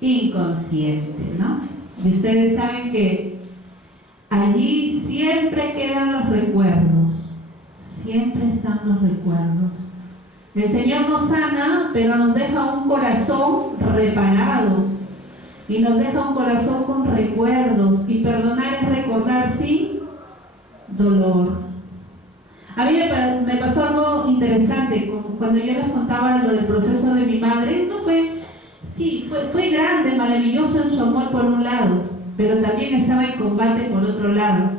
inconsciente, ¿no? Y ustedes saben que allí siempre quedan los recuerdos, siempre están los recuerdos. El Señor nos sana, pero nos deja un corazón reparado y nos deja un corazón con recuerdos, y perdonar es recordar sin dolor. A mí me pasó algo interesante cuando yo les contaba lo del proceso de mi madre. No fue grande, maravilloso en su amor por un lado, pero también estaba en combate por otro lado.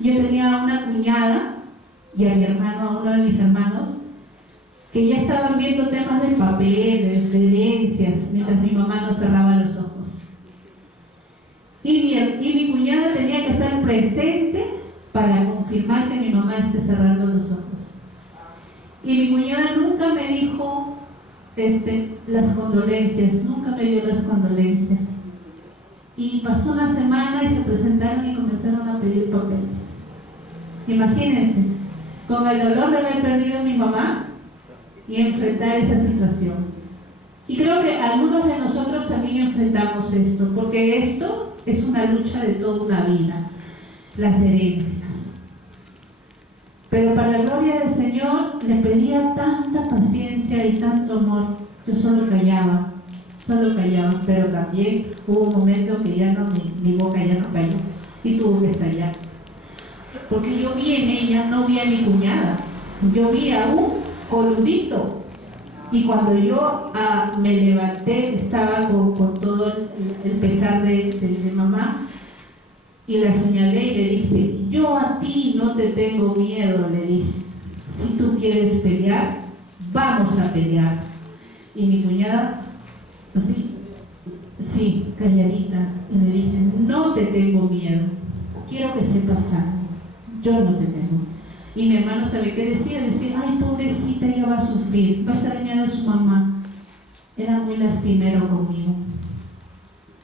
Yo tenía una cuñada y a mi hermano, a uno de mis hermanos, que ya estaban viendo temas de papeles, de herencias, mientras mi mamá no cerraba los ojos. Y mi cuñada tenía que estar presente para confirmar que mi mamá esté cerrando los ojos. Y mi cuñada nunca me dijo las condolencias, nunca me dio las condolencias. Y pasó una semana y se presentaron y comenzaron a pedir papeles. Imagínense, con el dolor de haber perdido a mi mamá y enfrentar esa situación. Y creo que algunos de nosotros también enfrentamos esto, porque esto es una lucha de toda una vida, las herencias. Pero para la gloria del Señor le pedía tanta paciencia y tanto amor. Yo solo callaba, pero también hubo un momento que ya no, mi boca ya no cayó y tuvo que estallar. Porque yo vi en ella, no vi a mi cuñada, yo vi a un coludito. Y cuando yo me levanté, estaba con todo el pesar de mamá, y la señalé y le dije: yo a ti no te tengo miedo, le dije. Si tú quieres pelear, vamos a pelear. Y mi cuñada, así, sí, calladita, y le dije: no te tengo miedo, quiero que sepas algo, yo no te tengo. Y mi hermano, ¿sabe qué decía? Decía: ay, pobrecita, ella va a sufrir, va a extrañar a su mamá. Era muy lastimero conmigo.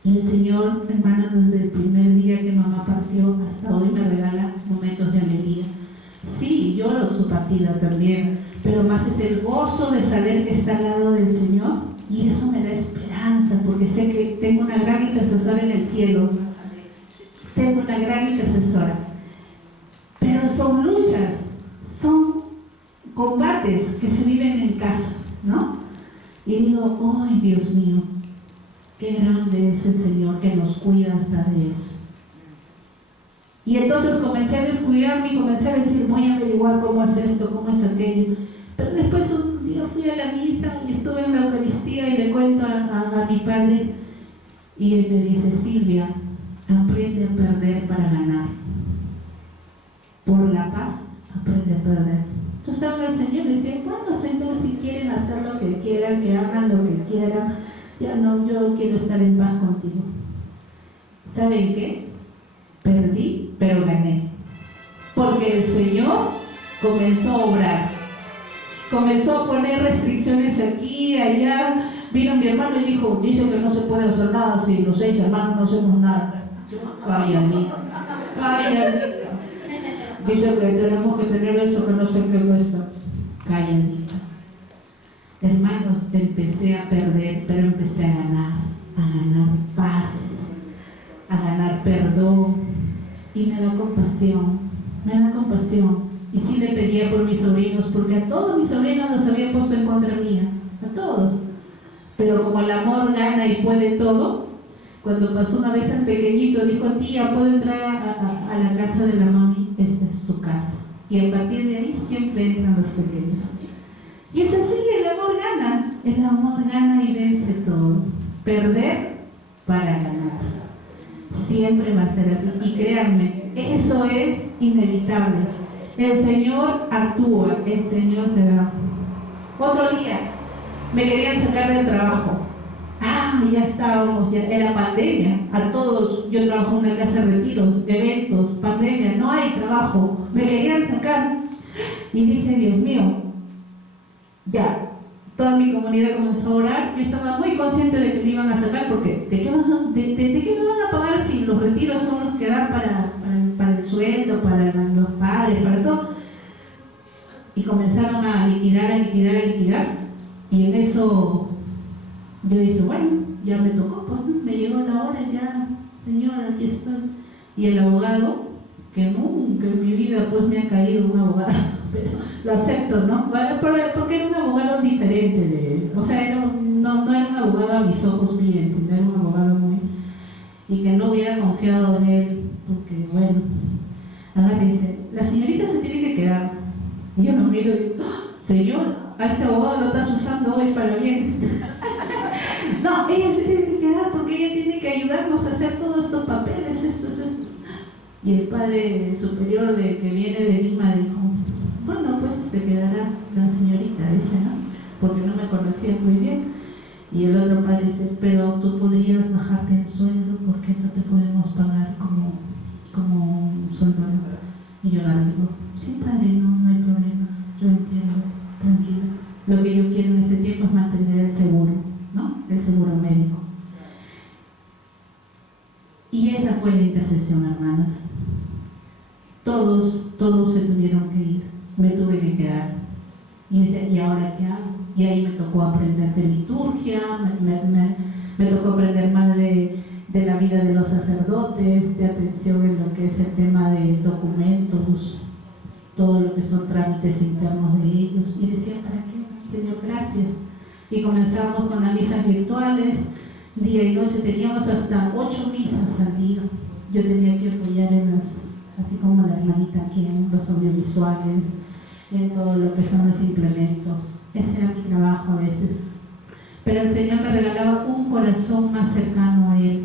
Y el Señor, hermanos, desde el primer día que mamá partió hasta hoy me regala momentos de alegría. Sí, lloro su partida también, pero más es el gozo de saber que está al lado del Señor, y eso me da esperanza, porque sé que tengo una gran intercesora en el cielo. Tengo una gran intercesora. Pero son luchas, son combates que se viven en casa, ¿no? Y digo: ¡ay, Dios mío! Qué grande es el Señor que nos cuida hasta de eso. Y entonces comencé a descuidarme y comencé a decir: voy a averiguar cómo es esto, cómo es aquello. Pero después un día fui a la misa y estuve en la Eucaristía y le cuento a mi padre, y él me dice: Silvia, aprende a perder para ganar. Por la paz, aprende a perder. Entonces estaba el Señor y decía: bueno, Señor, si quieren hacer lo que quieran, que hagan lo que quieran. Ya no, yo quiero estar en paz contigo. ¿Saben qué? Perdí, pero gané. Porque el Señor comenzó a obrar. Comenzó a poner restricciones aquí, allá. Vino mi hermano y dijo: dice que no se puede hacer nada si los 6 hermanos no hacemos nada. Calladita, calladita. Dice que tenemos que tener esto, que no sé qué cuesta. Calladita. Hermanos, empecé a perder, pero empecé a ganar paz, a ganar perdón, y me da compasión. Y sí le pedía por mis sobrinos, porque a todos mis sobrinos los había puesto en contra mía, a todos. Pero como el amor gana y puede todo, cuando pasó una vez al pequeñito, dijo: tía, ¿puedo entrar a la casa de la mami? Esta es tu casa. Y a partir de ahí siempre entran los pequeños. Y es así, el amor gana y vence todo. Perder para ganar. Siempre va a ser así. Y créanme, eso es inevitable. El Señor actúa, el Señor se da. Otro día, me querían sacar del trabajo. Ya estábamos, ya era pandemia. A todos, yo trabajo en una casa de retiros, eventos, pandemia, no hay trabajo. Me querían sacar. Y dije: Dios mío, ya, toda mi comunidad comenzó a orar. Yo estaba muy consciente de que me iban a sacar, porque ¿de qué me van a pagar si los retiros son los que dan para el sueldo, para los padres, para todo? Y comenzaron a liquidar, y en eso yo dije, bueno, ya me tocó, pues ¿no? Me llegó la hora, ya, Señor, aquí estoy. Y el abogado, que nunca en mi vida pues me ha caído un abogado, pero lo acepto, ¿no? Porque era un abogado diferente, o sea, no era un abogado a mis ojos bien, sino era un abogado muy... y que no hubiera confiado en él, porque bueno, agarra y dice, la señorita se tiene que quedar. Y yo lo miro y digo, Señor, a este abogado lo estás usando hoy para bien. No, ella se tiene que quedar porque ella tiene que ayudarnos a hacer todos estos papeles, esto. Y el padre superior que viene de Lima dijo, bueno, pues se quedará la señorita, dice, ¿no? Porque no me conocía muy bien. Y el otro padre dice, pero tú podrías bajarte en sueldo porque no te podemos pagar como un sueldo. Y yo le digo, sí, padre, no hay problema, yo entiendo, tranquila. Lo que yo quiero en ese tiempo es mantener el seguro, ¿no? El seguro médico. Y esa fue la intercesión, hermanas. Todos se tuvieron que ir, me tuve que quedar. Y decía, ¿y ahora qué hago? Y ahí me tocó aprender de liturgia, me tocó aprender más de la vida de los sacerdotes, de atención en lo que es el tema de documentos, todo lo que son trámites internos de ellos. Y decía, ¿para qué? Señor, gracias. Y comenzábamos con las misas virtuales, día y noche, teníamos hasta 8 misas al día. Yo tenía que apoyar así como la hermanita aquí en los audiovisuales, en todo lo que son los implementos. Ese era mi trabajo a veces. Pero el Señor me regalaba un corazón más cercano a Él.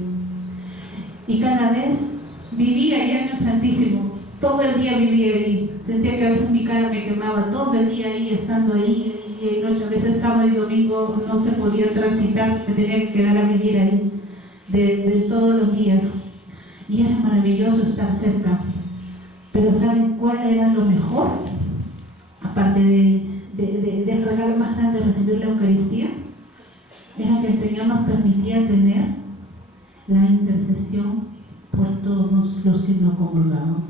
Y cada vez vivía allá en el Santísimo. Todo el día vivía ahí. Sentía que a veces mi cara me quemaba. Todo el día ahí, estando ahí, día y noche. A veces sábado y domingo no se podía transitar. Me tenía que quedar a vivir ahí. De todos los días. Y era maravilloso estar cerca. Pero ¿saben cuál era lo mejor? Aparte del regalo más grande de recibir la Eucaristía, era que el Señor nos permitía tener la intercesión por todos los que no comulgaban.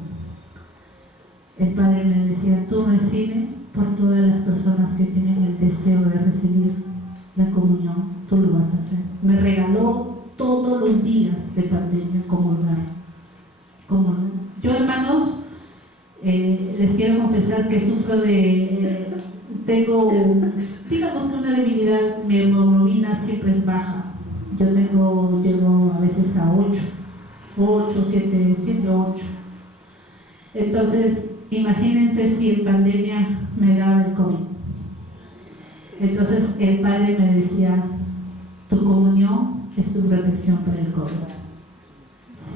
El Padre me decía, tú recibe por todas las personas que tienen el deseo de recibir la comunión, tú lo vas a hacer. Me regaló todos los días de pandemia comulgar. Yo, hermanos, les quiero confesar que sufro tengo, digamos que una debilidad, mi hemoglobina siempre es baja. Yo llego a veces a 8, 7, 8. Entonces, imagínense si en pandemia me daba el COVID. Entonces, el Padre me decía, tu comunión es tu protección para el COVID.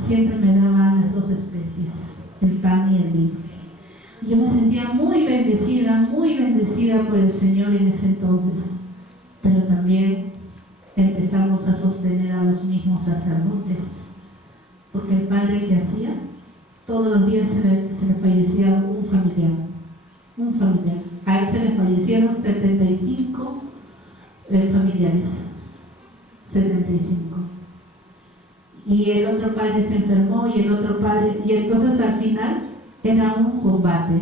Siempre me daba las dos especies, el pan y el vino. Yo me sentía muy bendecida por el Señor en ese entonces, pero también empezamos a sostener a los mismos sacerdotes, porque el padre que hacía, todos los días se le fallecía un familiar. A él se le fallecieron 75 familiares, 75. Y el otro padre se enfermó y el otro padre, y entonces al final era un combate.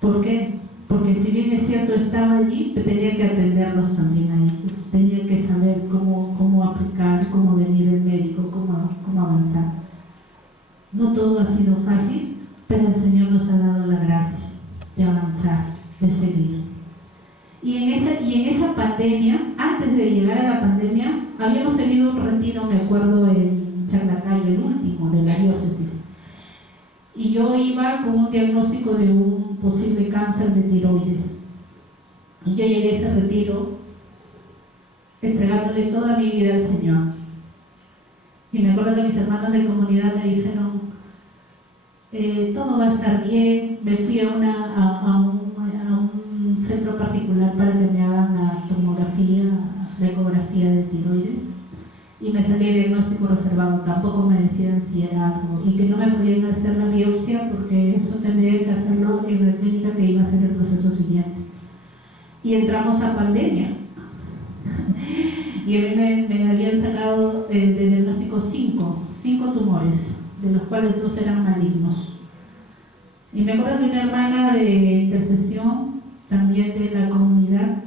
¿Por qué? Porque si bien es cierto estaba allí, tenía que atenderlos también a ellos, tenía que saber cómo aplicar, cómo venir el médico, cómo avanzar. No todo ha sido fácil, pero el Señor nos ha dado la gracia de avanzar, de seguir. Y en esa pandemia, antes de llegar a la pandemia, habíamos tenido un retiro, me acuerdo, en Chaclacayo, el último de la diócesis. Y yo iba con un diagnóstico de un posible cáncer de tiroides. Y yo llegué a ese retiro entregándole toda mi vida al Señor. Y me acuerdo que mis hermanos de comunidad me dijeron, todo va a estar bien. Me fui a un centro particular para que me hagan la tomografía, la ecografía de tiroides. Y me salí el diagnóstico reservado, tampoco me decían si era algo, y que no me podían hacer la biopsia porque eso tendría que hacerlo en la clínica que iba a ser el proceso siguiente. Y entramos a pandemia. Y a mí me habían sacado de diagnóstico 5 tumores, de los cuales 2 eran malignos. Y me acuerdo de una hermana de intercesión, también de la comunidad,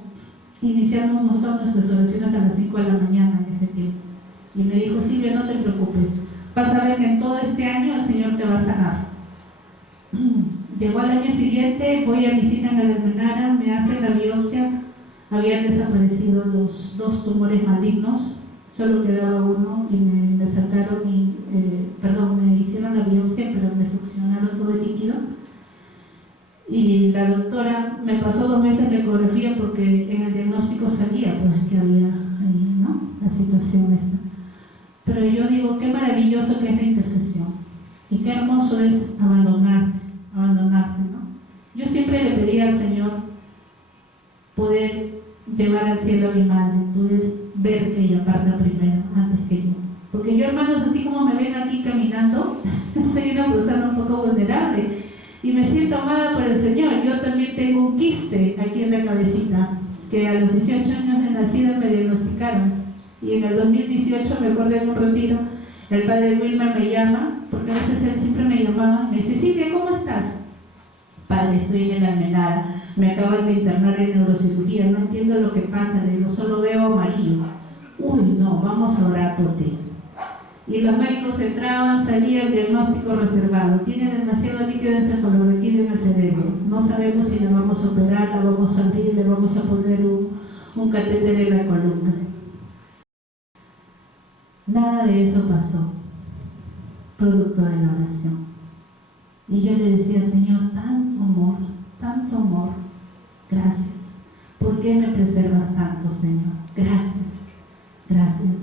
iniciamos nosotros nuestras oraciones a las 5 de la mañana. Y me dijo, Silvia, no te preocupes, vas a ver que en todo este año el Señor te va a sanar. Llegó al año siguiente, voy a visita en la Almenara, me hacen la biopsia, habían desaparecido los 2 tumores malignos, solo quedaba uno y me sacaron, me hicieron la biopsia, pero me succionaron todo el líquido. Y la doctora me pasó 2 veces la ecografía porque en el diagnóstico salía pues que había ahí, ¿no? La situación esta. Pero yo digo, qué maravilloso que es la intercesión y qué hermoso es abandonarse, ¿no? Yo siempre le pedí al Señor poder llevar al cielo a mi madre, poder ver que ella parta primero, antes que yo. Porque yo, hermanos, así como me ven aquí caminando, soy una persona un poco vulnerable y me siento amada por el Señor. Yo también tengo un quiste aquí en la cabecita, que a los 18 años de nacida me diagnosticaron. Y en el 2018 me acuerdo de un retiro, el padre Wilmer me llama, porque a veces él siempre me llamaba, me dice, Silvia, ¿cómo estás? Padre, estoy en la Almenara, me acaban de internar en neurocirugía, no entiendo lo que pasa, le digo, solo veo amarillo. Uy, no, vamos a orar por ti. Y los médicos entraban, salía el diagnóstico reservado, tiene demasiado líquido encefalorraquídeo en el cerebro, no sabemos si la vamos a operar, la vamos a abrir, le vamos a poner un catéter en la columna. Nada de eso pasó, producto de la oración. Y yo le decía, Señor, tanto amor, gracias. ¿Por qué me preservas tanto, Señor? Gracias, gracias.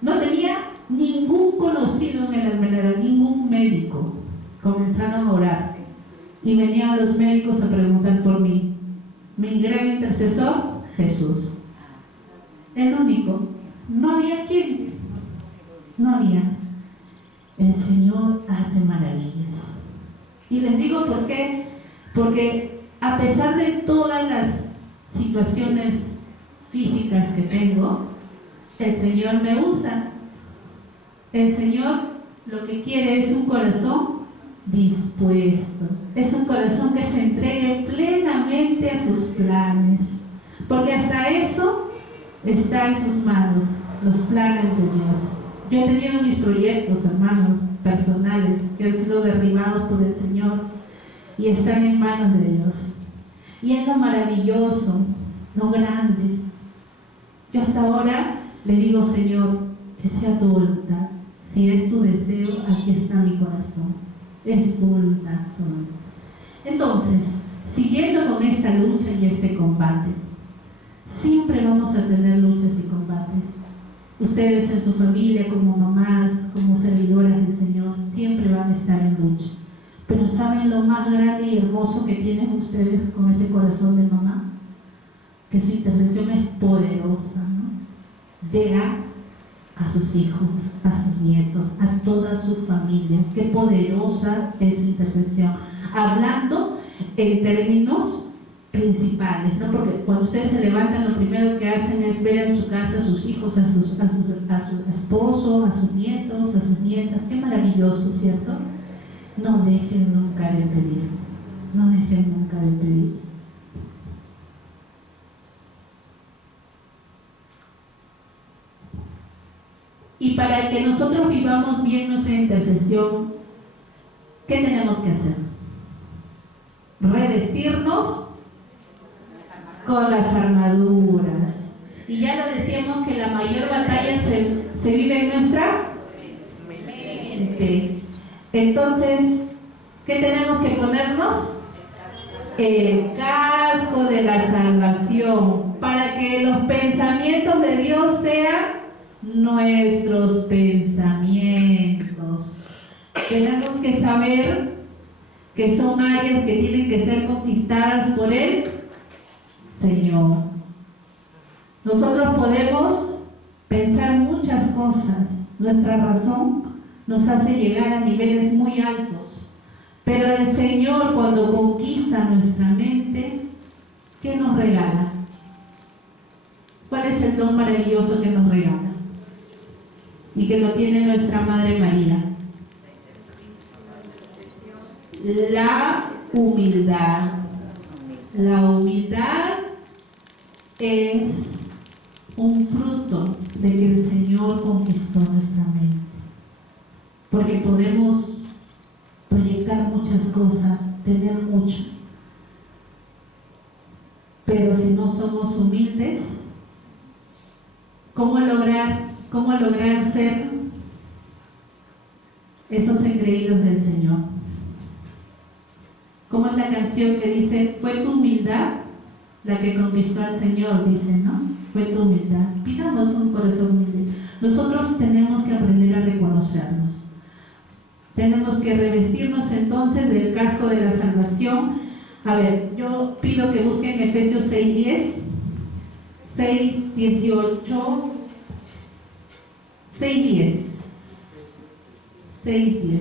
No tenía ningún conocido en el Almenara, ningún médico. Comenzaron a orar y venían los médicos a preguntar por mí. Mi gran intercesor, Jesús. El único. No había quien. No había. El Señor hace maravillas. Y les digo por qué. Porque a pesar de todas las situaciones físicas que tengo, el Señor me usa. El Señor lo que quiere es un corazón dispuesto. Es un corazón que se entregue plenamente a sus planes. Porque hasta eso está en sus manos, los planes de Dios. Yo he tenido mis proyectos, hermanos, personales, que han sido derribados por el Señor y están en manos de Dios. Y es lo maravilloso, lo grande. Yo hasta ahora le digo, Señor, que sea tu voluntad. Si es tu deseo, aquí está mi corazón. Es tu voluntad solo. Entonces, siguiendo con esta lucha y este combate, siempre vamos a tener luchas y combates. Ustedes en su familia, como mamás, como servidoras del Señor, siempre van a estar en lucha. Pero ¿saben lo más grande y hermoso que tienen ustedes con ese corazón de mamá? Que su intercesión es poderosa, ¿no? Llega a sus hijos, a sus nietos, a toda su familia. Qué poderosa es su intercesión. Hablando en términos principales, ¿no? Porque cuando ustedes se levantan, lo primero que hacen es ver en su casa a sus hijos, a su esposo, a sus nietos, a sus nietas. Qué maravilloso, ¿cierto? No dejen nunca de pedir. No dejen nunca de pedir. Y para que nosotros vivamos bien nuestra intercesión, ¿qué tenemos que hacer? Revestirnos con las armaduras. Y ya lo decíamos que la mayor batalla se vive en nuestra mente. Entonces, ¿qué tenemos que ponernos? El casco de la salvación, para que los pensamientos de Dios sean nuestros pensamientos. Tenemos que saber que son áreas que tienen que ser conquistadas por el Señor. Nosotros podemos pensar muchas cosas, nuestra razón nos hace llegar a niveles muy altos, pero el Señor, cuando conquista nuestra mente, ¿qué nos regala? ¿Cuál es el don maravilloso que nos regala? Y que lo tiene nuestra Madre María. La humildad. La humildad es un fruto de que el Señor conquistó nuestra mente. Porque podemos proyectar muchas cosas, tener mucho, pero si no somos humildes, ¿cómo lograr ser esos engreídos del Señor? ¿Cómo es la canción que dice, fue tu humildad la que conquistó al Señor? Dice, ¿no? Fue tu humildad. Pidamos un corazón humilde. Nosotros tenemos que aprender a reconocernos. Tenemos que revestirnos entonces del casco de la salvación. A ver, yo pido que busquen Efesios 6:10, 6:18, 6:10, 6:10.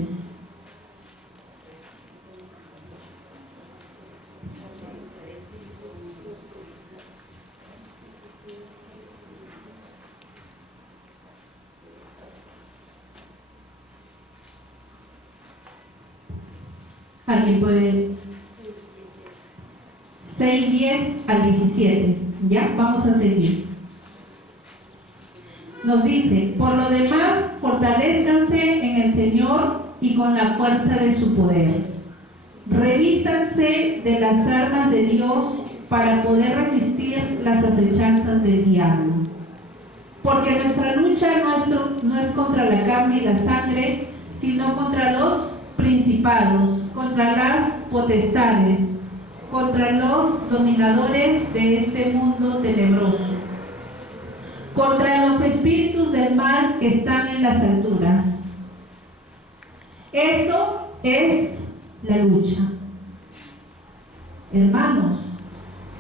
¿Alguien puede? 6:10 al 17. ¿Ya? Vamos a seguir. Nos dice, por lo demás, fortalezcanse en el Señor y con la fuerza de su poder. Revístanse de las armas de Dios para poder resistir las acechanzas del diablo. Porque nuestra lucha no es contra la carne y la sangre, sino contra los principados, contra las potestades, contra los dominadores de este mundo tenebroso, contra los espíritus del mal que están en las alturas. Eso es la lucha. Hermanos,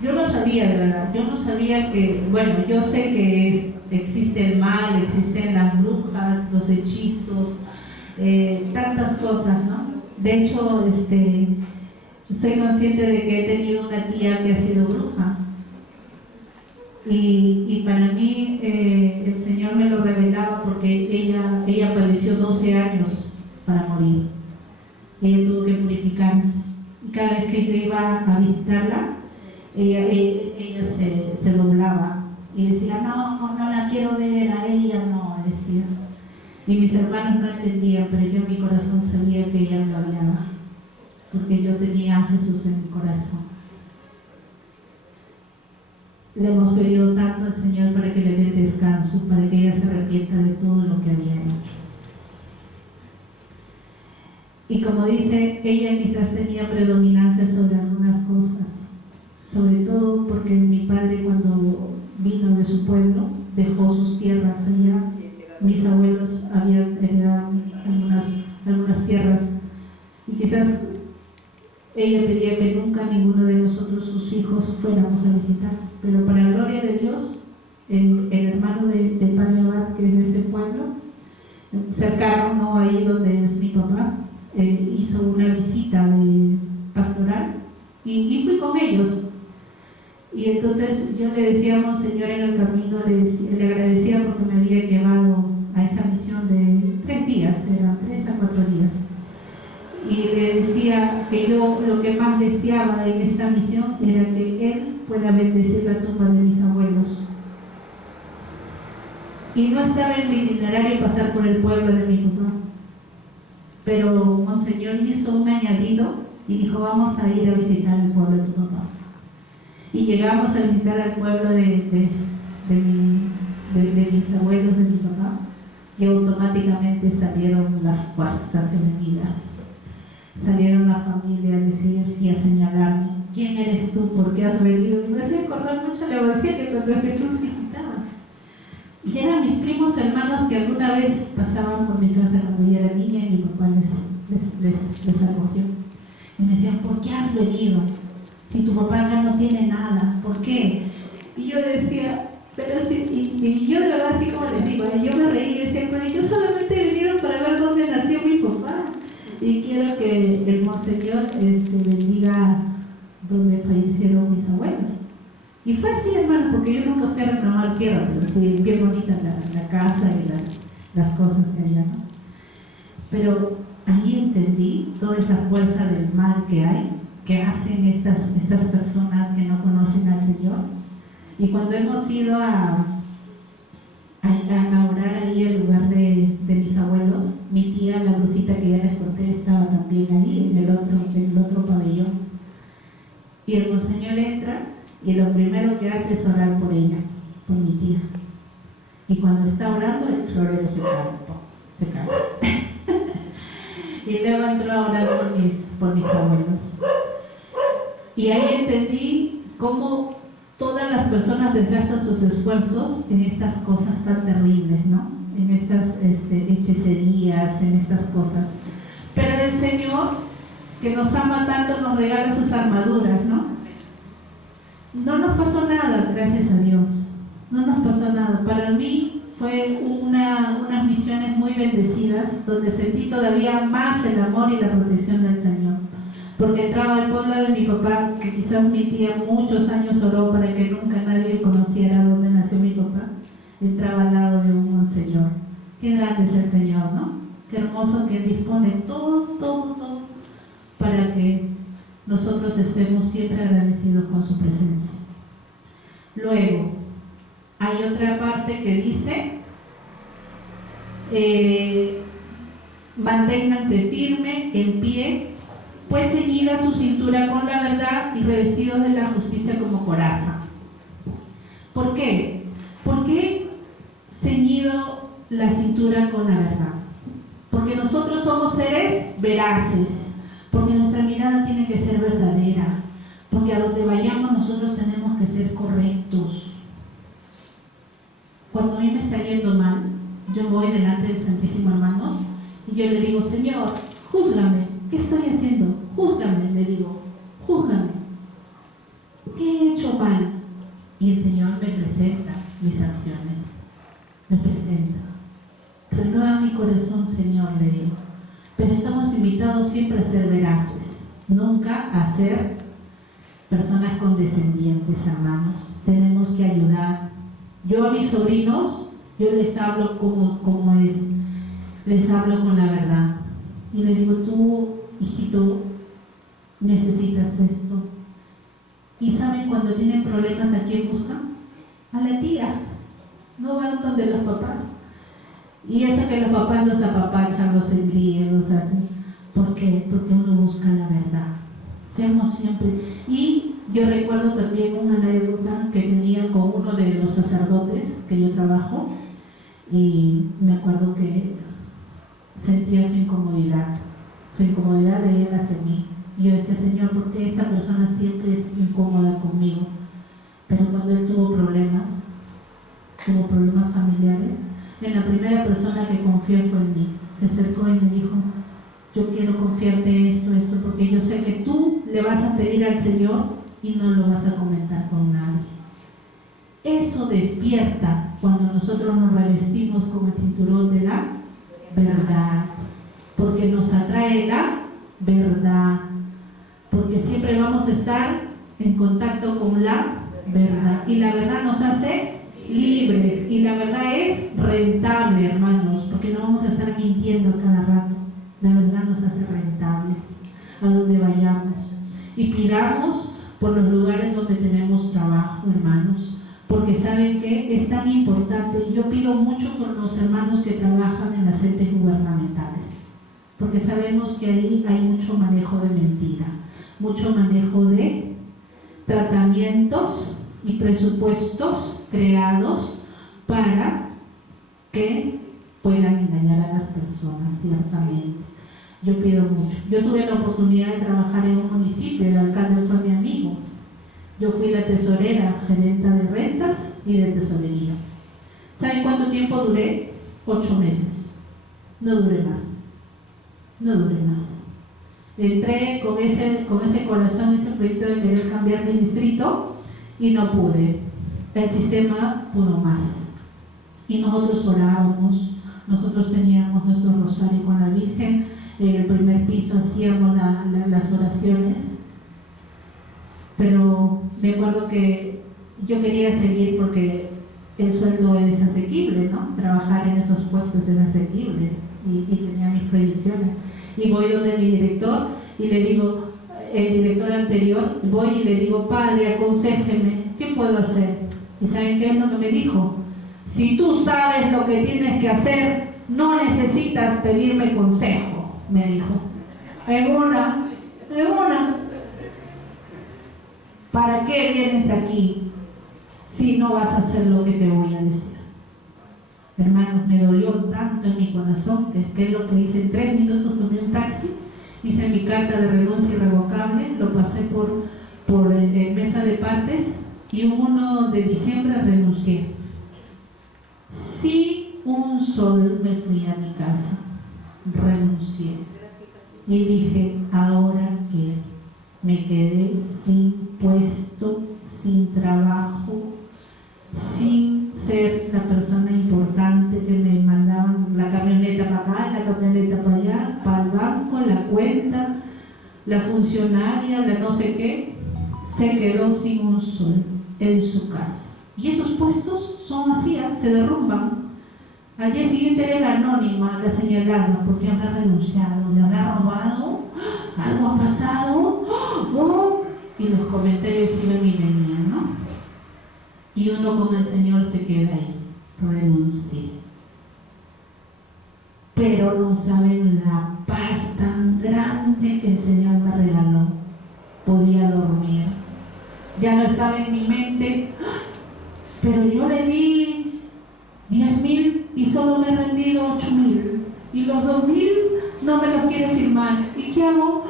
yo no sabía, de verdad, yo no sabía que, bueno, yo sé que existe el mal, existen las brujas, los hechizos, tantas cosas, ¿no? De hecho, soy consciente de que he tenido una tía que ha sido bruja y para mí el Señor me lo revelaba porque ella padeció 12 años para morir. Ella tuvo que purificarse y cada vez que yo iba a visitarla ella se doblaba y decía, no la quiero ver, a ella no, decía. Y mis hermanos no entendían, pero yo en mi corazón sabía que ella me odiaba, porque yo tenía a Jesús en mi corazón. Le hemos pedido tanto al Señor para que le dé descanso, para que ella se arrepienta de todo lo que había hecho. Y como dice, ella quizás tenía predominancia sobre algunas cosas, sobre todo porque mi padre, cuando vino de su pueblo, dejó sus tierras allá. Mis abuelos habían heredado algunas tierras y quizás ella pedía que nunca ninguno de nosotros, sus hijos, fuéramos a visitar, pero para la gloria de Dios, el hermano del padre Abad, que es de ese pueblo, cercano, no ahí donde es mi papá, hizo una visita pastoral y fui con ellos. Y entonces yo le decía a Monseñor en el camino, le agradecía porque me había llevado a esa misión de 3 días, eran 3 a 4 días. Y le decía que yo lo que más deseaba en esta misión era que él pueda bendecir la tumba de mis abuelos. Y no estaba en el itinerario pasar por el pueblo de mi papá. Pero Monseñor hizo un añadido y dijo, vamos a ir a visitar el pueblo de tu papá. Y llegamos a visitar al pueblo de mis abuelos, de mi papá, y automáticamente salieron las fuerzas enemigas. Salieron la familia a decir y a señalarme, ¿quién eres tú? ¿Por qué has venido? Y me hacía acordar mucho la Evangelio cuando Jesús visitaba. Y eran mis primos hermanos que alguna vez pasaban por mi casa cuando yo era niña y mi papá les acogió. Y me decían, ¿por qué has venido? Si tu papá acá no tiene nada, ¿por qué? Y yo decía, pero sí, y yo de verdad así como les digo, yo me reí y decía, pero yo solamente he venido para ver dónde nació mi papá. Y quiero que el Monseñor bendiga donde fallecieron mis abuelos. Y fue así, hermano, porque yo nunca fui a reclamar tierra, pero sí, bien bonita la casa y las cosas que había, ¿no? Pero ahí entendí toda esa fuerza del mal que hay, que hacen estas personas que no conocen al Señor. Y cuando hemos ido a a orar ahí al lugar de mis abuelos. Mi tía, la brujita que ya les conté, estaba también ahí en el otro pabellón. Y el monseñor entra y lo primero que hace es orar por ella, por mi tía. Y cuando está orando, el florero se cae. Y luego entró a orar por mis abuelos. Y ahí entendí cómo todas las personas desgastan sus esfuerzos en estas cosas tan terribles, ¿no? En estas hechicerías, en estas cosas. Pero el Señor, que nos ama tanto, nos regala sus armaduras, ¿no? No nos pasó nada, gracias a Dios. No nos pasó nada. Para mí fue unas misiones muy bendecidas, donde sentí todavía más el amor y la protección del Señor. Porque entraba al pueblo de mi papá, que quizás mi tía muchos años oró para que nunca nadie conociera dónde nació mi papá. Entraba al lado de un monseñor. Qué grande es el Señor, ¿no? Qué hermoso que Él dispone todo para que nosotros estemos siempre agradecidos con su presencia. Luego, hay otra parte que dice, manténganse firme, en pie, pues ceñida su cintura con la verdad y revestidos de la justicia como coraza. ¿Por qué? ¿Por qué ceñido la cintura con la verdad? Porque nosotros somos seres veraces, porque nuestra mirada tiene que ser verdadera, porque a donde vayamos nosotros tenemos que ser correctos. Cuando a mí me está yendo mal, yo voy delante del Santísimo Hermanos y yo le digo, Señor, júzgame, ¿qué estoy haciendo? Júzgame, le digo, júzgame. ¿Qué he hecho mal? Y el Señor me presenta mis acciones, me presenta. Renueva mi corazón, Señor, le digo. Pero estamos invitados siempre a ser veraces, nunca a ser personas condescendientes, hermanos. Tenemos que ayudar. Yo a mis sobrinos, yo les hablo como es, les hablo con la verdad. Y les digo, tú, hijito, necesitas esto. ¿Y saben cuando tienen problemas a quién buscan? A la tía. No van donde los papás. Y eso que los papás los apapachan, los engríen, los hacen. ¿Por qué? Porque uno busca la verdad. Seamos siempre. Y yo recuerdo también una anécdota que tenía con uno de los sacerdotes que yo trabajo. Y me acuerdo que sentía su incomodidad de él hacia mí. Y yo decía, Señor, ¿por qué esta persona siempre es incómoda conmigo? Pero cuando él tuvo problemas familiares, en la primera persona que confió fue en mí. Se acercó y me dijo, yo quiero confiarte esto, porque yo sé que tú le vas a pedir al Señor y no lo vas a comentar con nadie. Eso despierta cuando nosotros nos revestimos con el cinturón de la verdad, porque nos atrae la verdad, porque siempre vamos a estar en contacto con la verdad, y la verdad nos hace libres, y la verdad es rentable, hermanos, porque no vamos a estar mintiendo cada rato. La verdad nos hace rentables a donde vayamos, y pidamos por los lugares donde tenemos trabajo, hermanos, porque saben que es tan importante. Yo pido mucho por los hermanos que trabajan en las entes gubernamentales, porque sabemos que ahí hay mucho manejo de mentira, mucho manejo de tratamientos y presupuestos creados para que puedan engañar a las personas, ciertamente. Yo pido mucho. Yo tuve la oportunidad de trabajar en un municipio, el alcalde fue mi amigo. Yo fui la tesorera, gerenta de rentas y de tesorería. ¿Saben cuánto tiempo duré? 8 meses. No duré más. Entré con ese corazón, ese proyecto de querer cambiar mi distrito y no pude. El sistema pudo más. Y nosotros orábamos, nosotros teníamos nuestro rosario con la Virgen, en el primer piso hacíamos las oraciones, pero me acuerdo que yo quería seguir porque el sueldo es asequible, ¿no? Trabajar en esos puestos es asequible y tenía mis proyecciones. Y voy donde mi director y le digo, el director anterior, voy y le digo, padre, aconséjeme, ¿qué puedo hacer? ¿Y saben qué es lo que me dijo? Si tú sabes lo que tienes que hacer, no necesitas pedirme consejo, me dijo. En una, ¿para qué vienes aquí si no vas a hacer lo que te voy a decir? Hermanos, me dolió tanto en mi corazón que es lo que hice. En 3 minutos tomé un taxi, hice mi carta de renuncia irrevocable, lo pasé por mesa de partes y un 1 de diciembre renuncié. Sí, un sol me fui a mi casa, renuncié y dije, ¿ahora qué? Me quedé sin puesto, sin trabajo, sin ser la persona importante que me mandaban la camioneta para acá, la camioneta para allá, para el banco, la cuenta, la funcionaria, la no sé qué, se quedó sin un sol en su casa. Y esos puestos son así, se derrumban. Al día siguiente era la anónima, la señalada, porque habrá renunciado, le habrá robado, algo ha pasado, y los comentarios iban y venían, ¿no? Y uno con el Señor se queda ahí, renuncié. Pero no saben la paz tan grande que el Señor me regaló. Podía dormir. Ya no estaba en mi mente, pero yo le di 10.000 y solo me he rendido 8.000. Y los 2.000 no me los quiere firmar. ¿Y qué hago?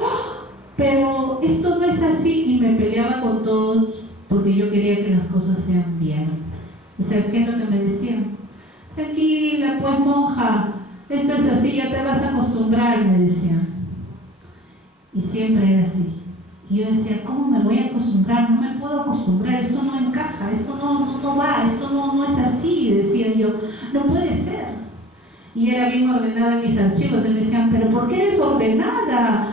Pero esto no es así. Y me peleaba con todos porque yo quería que las cosas sean bien. O sea, ¿qué es lo que me decían? Tranquila, pues monja, esto es así, ya te vas a acostumbrar, me decían. Y siempre era así. Y yo decía, ¿cómo me voy a acostumbrar? No me puedo acostumbrar, esto no encaja, esto no va, esto no es así, decía yo. No puede ser. Y era bien ordenada en mis archivos. Y me decían, ¿pero por qué eres ordenada?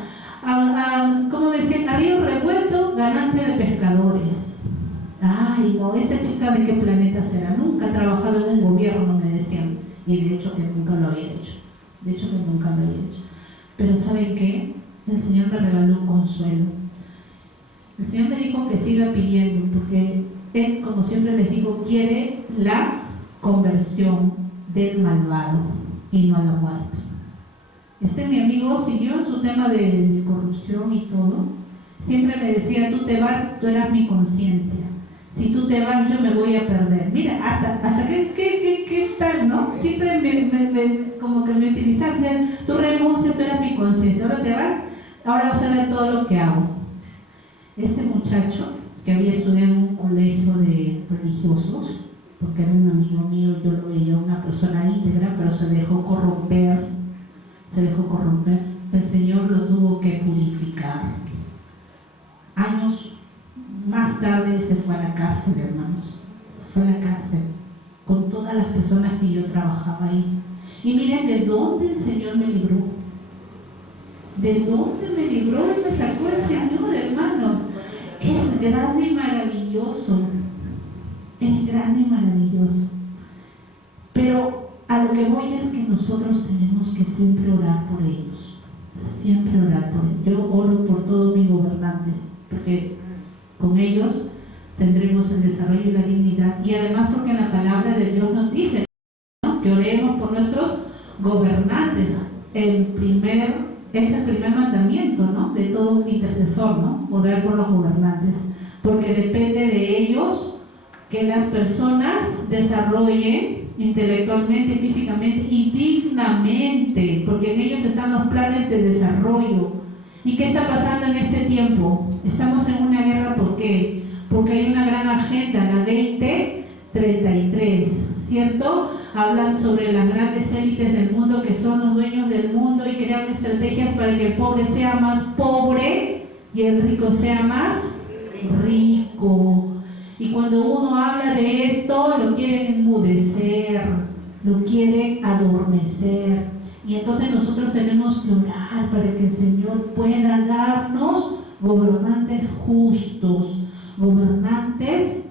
¿Cómo me decían? A río revuelto, ganancia de pescadores. Ay, no, esta chica de qué planeta será. Nunca ha trabajado en un gobierno, me decían. Y de hecho que nunca lo había hecho. Pero ¿saben qué? El Señor me regaló un consuelo. El Señor me dijo que siga pidiendo, porque Él, como siempre les digo, quiere la conversión del malvado y no la muerte. Mi amigo siguió en su tema de corrupción y todo. Siempre me decía, tú te vas, tú eras mi conciencia. Si tú te vas, yo me voy a perder. Mira, hasta ¿qué tal, no? Siempre como que me utilizaba, tú renuncias, tú eras mi conciencia. Ahora te vas, ahora vas a ver todo lo que hago. Este muchacho, que había estudiado en un colegio de religiosos, porque era un amigo mío, yo lo veía una persona íntegra, pero se dejó corromper. El Señor lo tuvo que purificar. Años más tarde se fue a la cárcel, hermanos. Se fue a la cárcel con todas las personas que yo trabajaba ahí. Y miren de dónde el Señor me libró. ¿De dónde me libró? Él me sacó el Señor, hermanos. Es grande y maravilloso. Es grande y maravilloso. Pero a lo que voy es que nosotros tenemos que siempre orar por ellos. Siempre orar por ellos. Yo oro por todos mis gobernantes, porque con ellos tendremos el desarrollo y la dignidad. Y además porque la palabra de Dios nos dice, ¿no?, que oremos por nuestros gobernantes. Es el primer mandamiento, ¿no?, de todo intercesor, ¿no?, orar por los gobernantes. Porque depende de ellos que las personas desarrollen intelectualmente, físicamente y dignamente, porque en ellos están los planes de desarrollo. ¿Y qué está pasando en este tiempo? Estamos en una guerra, ¿por qué? Porque hay una gran agenda, la 2033, ¿cierto? Hablan sobre las grandes élites del mundo que son los dueños del mundo y crean estrategias para que el pobre sea más pobre y el rico sea más rico. Y cuando uno habla de esto, lo quieren enmudecer, lo quieren adormecer. Y entonces nosotros tenemos que orar para que el Señor pueda darnos gobernantes justos, gobernantes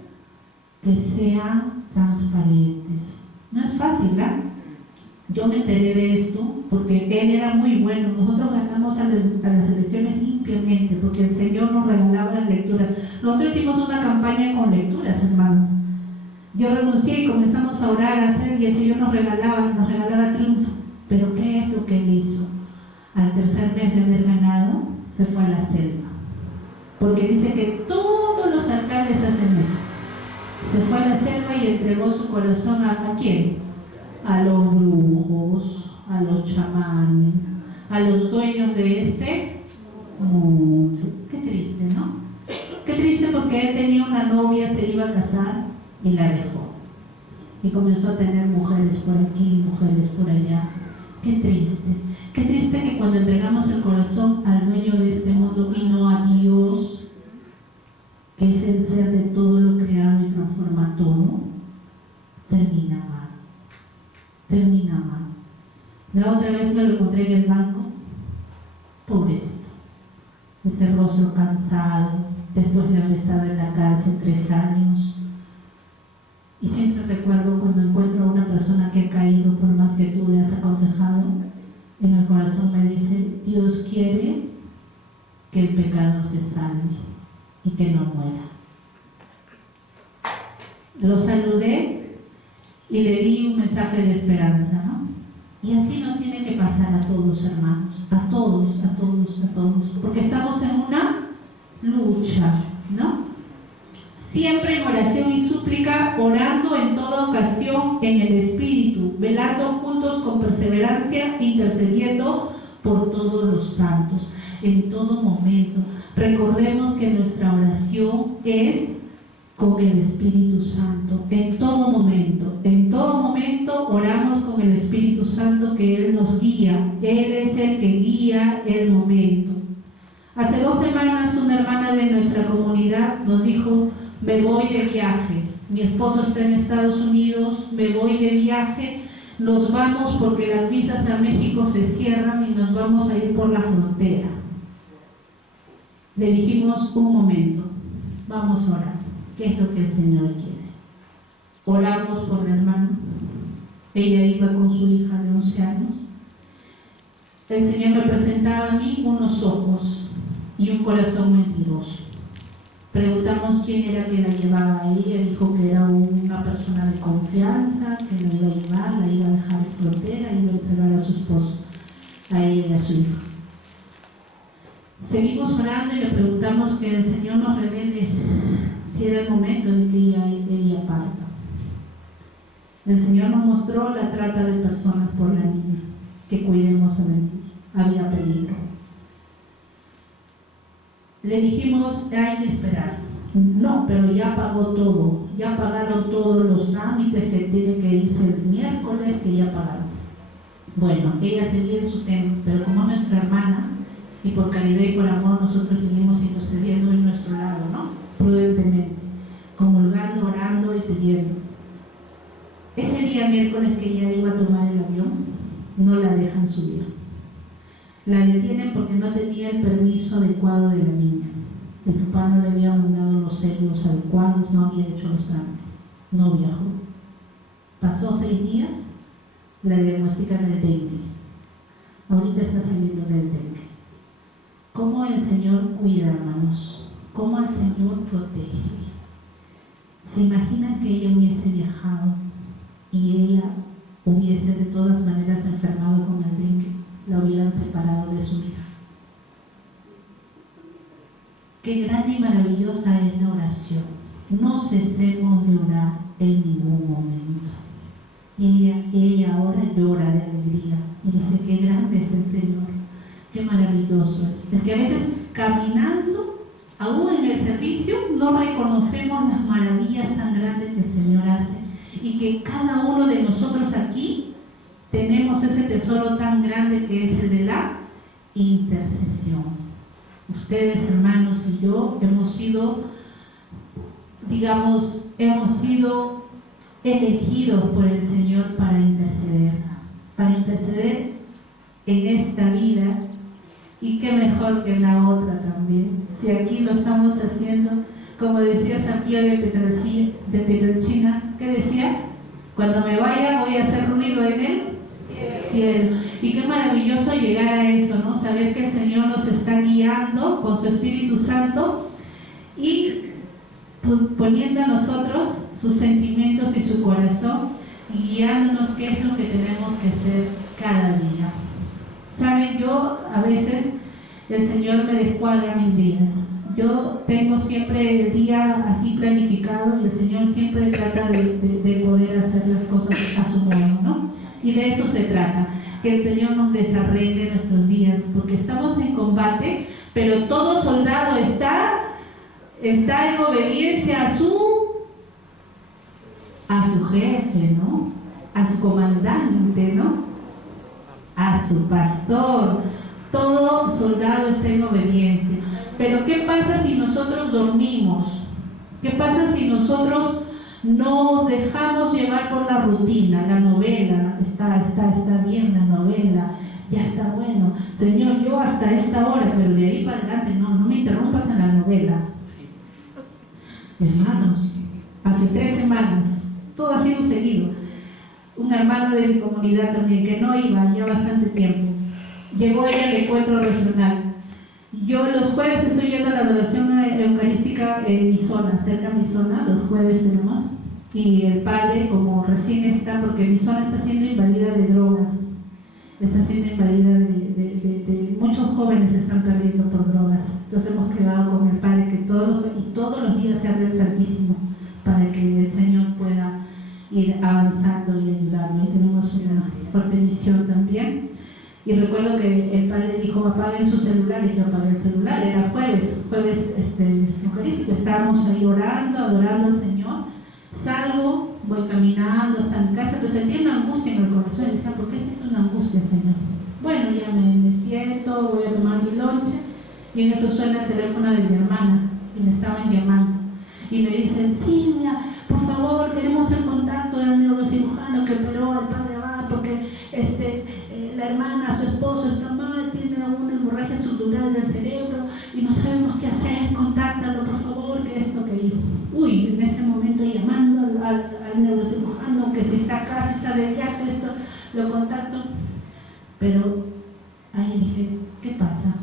que sean transparentes. No es fácil, ¿verdad? Yo me enteré de esto porque él era muy bueno. Nosotros ganamos a las elecciones limpiamente porque el Señor nos regalaba las lecturas. Nosotros hicimos una campaña con lecturas, hermano. Yo renuncié y comenzamos a orar, a hacer, y el Señor nos regalaba triunfo. Pero ¿qué es lo que Él hizo? Al tercer mes de haber ganado, se fue a la selva. Porque dice que todos los alcaldes hacen eso. Se fue a la selva y entregó su corazón ¿a quién? A los brujos, a los chamanes, a los dueños de este mundo. Qué triste, ¿no? Qué triste, porque él tenía una novia, se iba a casar y la dejó. Y comenzó a tener mujeres por aquí, mujeres por allá. Qué triste que cuando entregamos el corazón al dueño de este mundo y no a Dios, que es el ser de todo lo creado y transforma todo, termina mal. Termina mal. La otra vez me lo encontré en el banco, pobrecito, ese rostro cansado, después de haber estado en la cárcel 3 años. Y siempre recuerdo cuando encuentro a una persona que ha caído, por más que tú le has aconsejado, en el corazón me dice: Dios quiere que el pecado se salve y que no muera. Lo saludé y le di un mensaje de esperanza, ¿no? Y así nos tiene que pasar a todos, hermanos, a todos, porque estamos en una lucha, ¿no? Siempre en oración y súplica, orando en toda ocasión en el Espíritu, velando juntos con perseverancia, intercediendo por todos los santos, en todo momento. Recordemos que nuestra oración es con el Espíritu Santo, en todo momento oramos con el Espíritu Santo, que Él nos guía, Él es el que guía el momento. Hace 2 semanas una hermana de nuestra comunidad nos dijo: me voy de viaje, mi esposo está en Estados Unidos, me voy de viaje, nos vamos porque las visas a México se cierran y nos vamos a ir por la frontera. Le dijimos: un momento, vamos a orar. ¿Qué es lo que el Señor quiere? Oramos por la hermana. Ella iba con su hija de 11 años. El Señor me presentaba a mí unos ojos y un corazón mentiroso. Preguntamos quién era que la llevaba a ella. Dijo que era una persona de confianza, que la iba a llevar, la iba a dejar en frontera y iba a entregar a su esposo, a ella y a su hijo. Seguimos orando y le preguntamos que el Señor nos revele si era el momento de que ella parta. El Señor nos mostró la trata de personas por la niña, que cuidemos a la niña, había peligro. Le dijimos: hay que esperar. No, pero ya pagó todo, ya pagaron todos los trámites, que tiene que irse el miércoles, que ya pagaron. Bueno, ella seguía en su tema, pero como nuestra hermana, y por caridad y por amor, nosotros seguimos intercediendo en nuestro lado, ¿no? Prudentemente, comulgando, orando y pidiendo. Ese día miércoles que ella iba a tomar el avión, no la dejan subir. La detienen porque no tenía el permiso adecuado de la niña. El papá no le había mandado los sellos adecuados, no había hecho los trámites, no viajó. Pasó 6 días, la diagnostican el dengue. Ahorita está saliendo del dengue. ¿Cómo el Señor cuida, hermanos? ¿Cómo el Señor protege? ¿Se imaginan que ella hubiese viajado y ella hubiese de todas maneras enfermado con el dengue? La hubieran separado de su hija. Qué grande y maravillosa es la oración. No cesemos de orar en ningún momento. Ella ahora llora de alegría y dice: qué grande es el Señor, qué maravilloso es. Es que a veces caminando, aún en el servicio, no reconocemos las maravillas tan grandes que el Señor hace, y que cada uno de nosotros aquí tenemos ese tesoro tan grande que es el de la intercesión. Ustedes, hermanos, y yo hemos sido elegidos por el Señor para interceder en esta vida, y qué mejor que en la otra también. Si aquí lo estamos haciendo, como decía San Pío de Pietrelcina, ¿qué decía? Cuando me vaya voy a hacer ruido en el cielo. Y qué maravilloso llegar a eso, ¿no? Saber que el Señor nos está guiando con su Espíritu Santo y poniendo a nosotros sus sentimientos y su corazón, y guiándonos qué es lo que tenemos que hacer cada día. Saben, yo a veces el Señor me descuadra mis días. Yo tengo siempre el día así planificado y el Señor siempre trata de poder hacer las cosas a su modo, ¿no? Y de eso se trata, que el Señor nos desarregle nuestros días, porque estamos en combate, pero todo soldado está en obediencia a su jefe, ¿no? A su comandante, ¿no? A su pastor. Todo soldado está en obediencia. Pero ¿qué pasa si nosotros dormimos? ¿Qué pasa si nosotros nos dejamos llevar por la rutina, la novela? Está bien la novela, ya está bueno. Señor, yo hasta esta hora, pero de ahí para adelante no me interrumpas en la novela. Hermanos, hace 3 semanas, todo ha sido seguido. Un hermano de mi comunidad también, que no iba ya bastante tiempo, llegó ella al encuentro regional. Yo los jueves estoy yendo a la adoración eucarística en mi zona, cerca de mi zona, los jueves tenemos, y el padre, como recién está, porque mi zona está siendo invadida de drogas, está siendo invadida de muchos jóvenes se están perdiendo por drogas. Entonces hemos quedado con el padre que todos los días se abre el Santísimo para que el Señor pueda ir avanzando y ayudando. Y tenemos una fuerte misión también. Y recuerdo que el padre dijo: apaguen sus celulares. Yo apagué el celular, era jueves eucarístico, estábamos ahí orando, adorando al Señor. Salgo, voy caminando hasta mi casa, pero sentía una angustia en el corazón y decía: ¿por qué siento una angustia, Señor? Bueno, ya me siento, voy a tomar mi lonche, y en eso suena el teléfono de mi hermana y me estaban llamando y me dicen: Silvia, por favor, queremos el contacto del neurocirujano que operó al padre Abad, porque la hermana, su esposo está mal, tiene una hemorragia sutural del cerebro y no sabemos qué hacer, contáctalo por favor, que esto, que yo. Uy, en ese momento llamando al neurocirujano, que si está acá, si está de viaje, esto, lo contacto. Pero ahí dije: ¿qué pasa?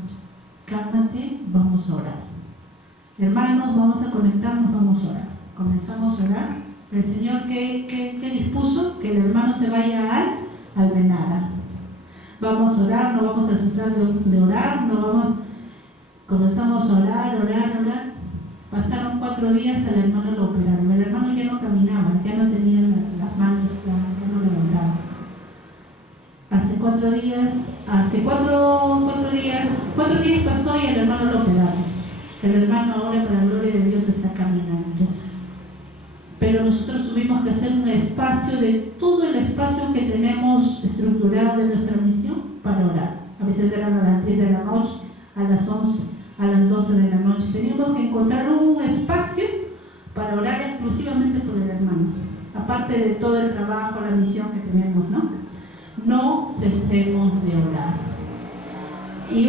Cálmate, vamos a orar. Hermanos, vamos a conectarnos, vamos a orar. Comenzamos a orar. El Señor que dispuso que el hermano se vaya al Almenara. Vamos a orar, no vamos a cesar de orar, comenzamos a orar. Pasaron 4 días, al hermano lo operaron. El hermano ya no caminaba, ya no tenía las manos, ya no levantaba. Hace 4 días pasó y el hermano lo operaron. El hermano ahora, para la gloria de Dios, está caminando. Pero nosotros tuvimos que hacer un espacio de todo el espacio que tenemos estructurado de nuestra misión para orar. A veces eran a las 10 de la noche, a las 11, a las 12 de la noche. Teníamos que encontrar un espacio para orar exclusivamente por el hermano. Aparte de todo el trabajo, la misión que tenemos, ¿no? No cesemos de orar. Y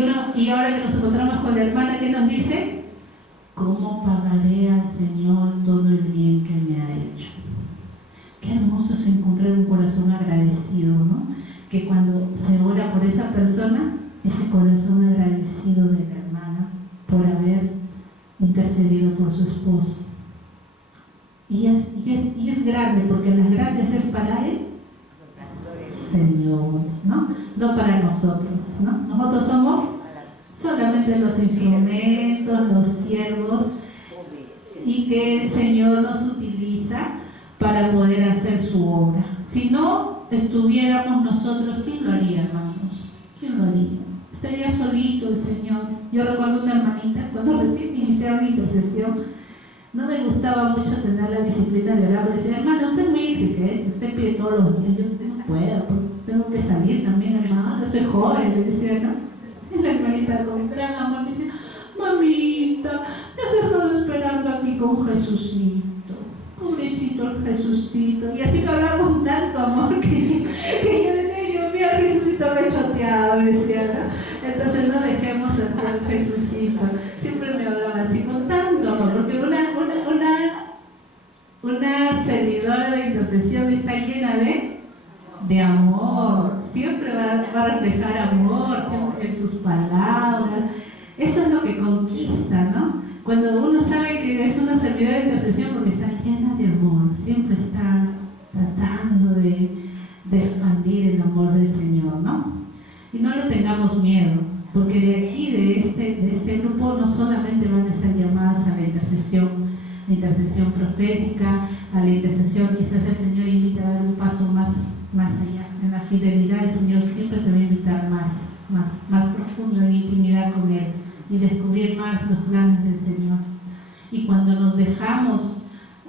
ahora que nos encontramos con la hermana, que nos dice: ¿cómo pagaré al Señor todo el bien que me ha hecho? Qué hermoso es encontrar un corazón agradecido, ¿no? Que cuando se ora por esa persona, ese corazón agradecido de la hermana por haber intercedido por su esposo. Y es grande, porque las gracias es para Él, Señor, ¿no? No para nosotros, ¿no? Nosotros somos solamente los instrumentos, los siervos, y que el Señor nos utiliza para poder hacer su obra. Si no estuviéramos nosotros, ¿quién lo haría, hermanos? ¿Quién lo haría? Estaría solito el Señor. Yo recuerdo una hermanita, cuando recién iniciaba la intercesión, no me gustaba mucho tener la disciplina de orar, pero decía: hermano, usted es muy exigente, usted pide todos los días. Yo no puedo, tengo que salir también, hermano, yo soy joven, le decía, ¿no? Y la hermanita con gran amor me decía: mamita, me has dejado esperando aquí con Jesucito, pobrecito el Jesucito. Y así me hablaba con tanto amor que yo decía: yo, mira, Jesucito me choteado, decía, ¿no? Entonces no dejemos hacer al Jesucito. Siempre me hablaba así con tanto amor, porque una servidora de intercesión está llena de amor. Siempre va a reflejar amor, siempre en sus palabras. Eso es lo que conquista, ¿no? Cuando uno sabe que es una servidora de intercesión, porque está llena de amor. descubrir el amor del Señor, ¿no? Y no le tengamos miedo, porque de aquí, de este grupo, no solamente van a estar llamadas a la intercesión profética, a la intercesión, quizás el Señor invita a dar un paso más allá. En la fidelidad el Señor siempre te va a invitar más profundo en intimidad con Él y descubrir más los planes del Señor. Y cuando nos dejamos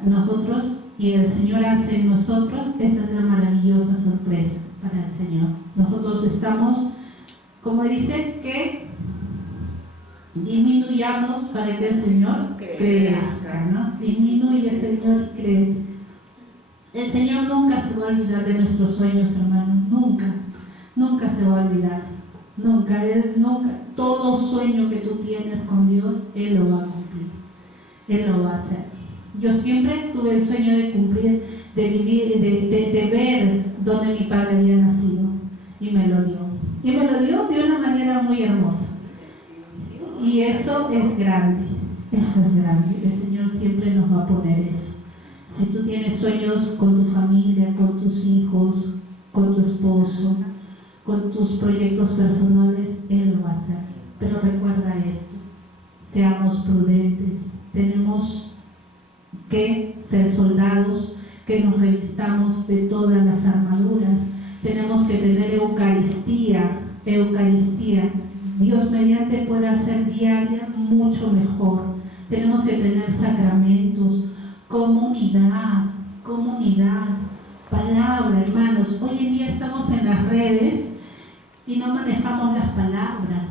nosotros y el Señor hace en nosotros, esa es la maravillosa sorpresa para el Señor. Nosotros estamos, como dice, que disminuyamos para que el Señor crezca, ¿no? Disminuye, Señor, y crece. El Señor nunca se va a olvidar de nuestros sueños, hermanos, nunca se va a olvidar, nunca, Él nunca, todo sueño que tú tienes con Dios, Él lo va a cumplir, Él lo va a hacer. Yo siempre tuve el sueño de cumplir, de vivir, de ver dónde mi padre había nacido, y me lo dio de una manera muy hermosa, y eso es grande, el Señor siempre nos va a poner eso. Si tú tienes sueños con tu familia, con tus hijos, con tu esposo, con tus proyectos personales, Él lo va a hacer. Pero recuerda esto, seamos prudentes, tenemos que ser soldados, que nos revistamos de todas las armaduras, tenemos que tener Eucaristía. Dios mediante puede hacer diaria mucho mejor. Tenemos que tener sacramentos, comunidad, palabra, hermanos. Hoy en día estamos en las redes y no manejamos las palabras,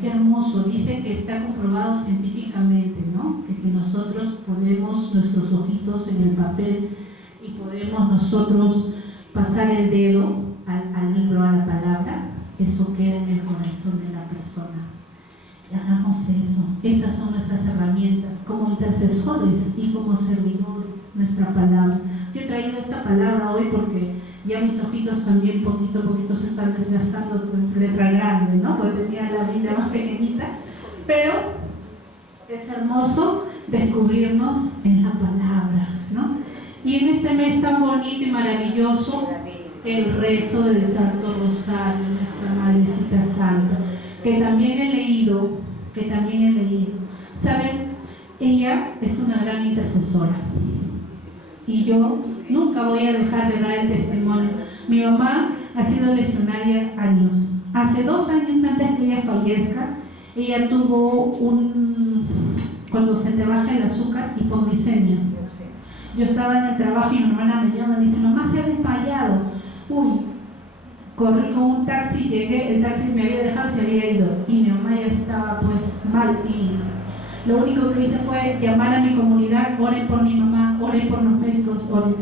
qué hermoso. Dice que está comprobado científicamente, ¿no? Que si nosotros ponemos nuestros ojitos en el papel y podemos nosotros pasar el dedo al libro, a la palabra, eso queda en el corazón de la persona. Hagamos eso. Esas son nuestras herramientas como intercesores y como servidores, nuestra palabra. Yo he traído esta palabra hoy porque ya mis ojitos también poquito a poquito se están desgastando, pues letra grande, ¿no? Porque tenía la Biblia más pequeñita, pero es hermoso descubrirnos en la palabra, ¿no? Y en este mes tan bonito y maravilloso, el rezo del Santo Rosario, nuestra Madrecita Santa, que también he leído. ¿Saben? Ella es una gran intercesora. Y yo nunca voy a dejar de dar el testimonio. Mi mamá ha sido legionaria años. Hace 2 años antes que ella fallezca, ella tuvo cuando se te baja el azúcar, hipoglicemia. Yo estaba en el trabajo y mi hermana me llama y dice, mamá se ha desmayado. Uy, corrí con un taxi, llegué, el taxi me había dejado y se había ido. Y mi mamá ya estaba pues mal. Y lo único que hice fue llamar a mi comunidad, oren por mi mamá, oren por los médicos, oren.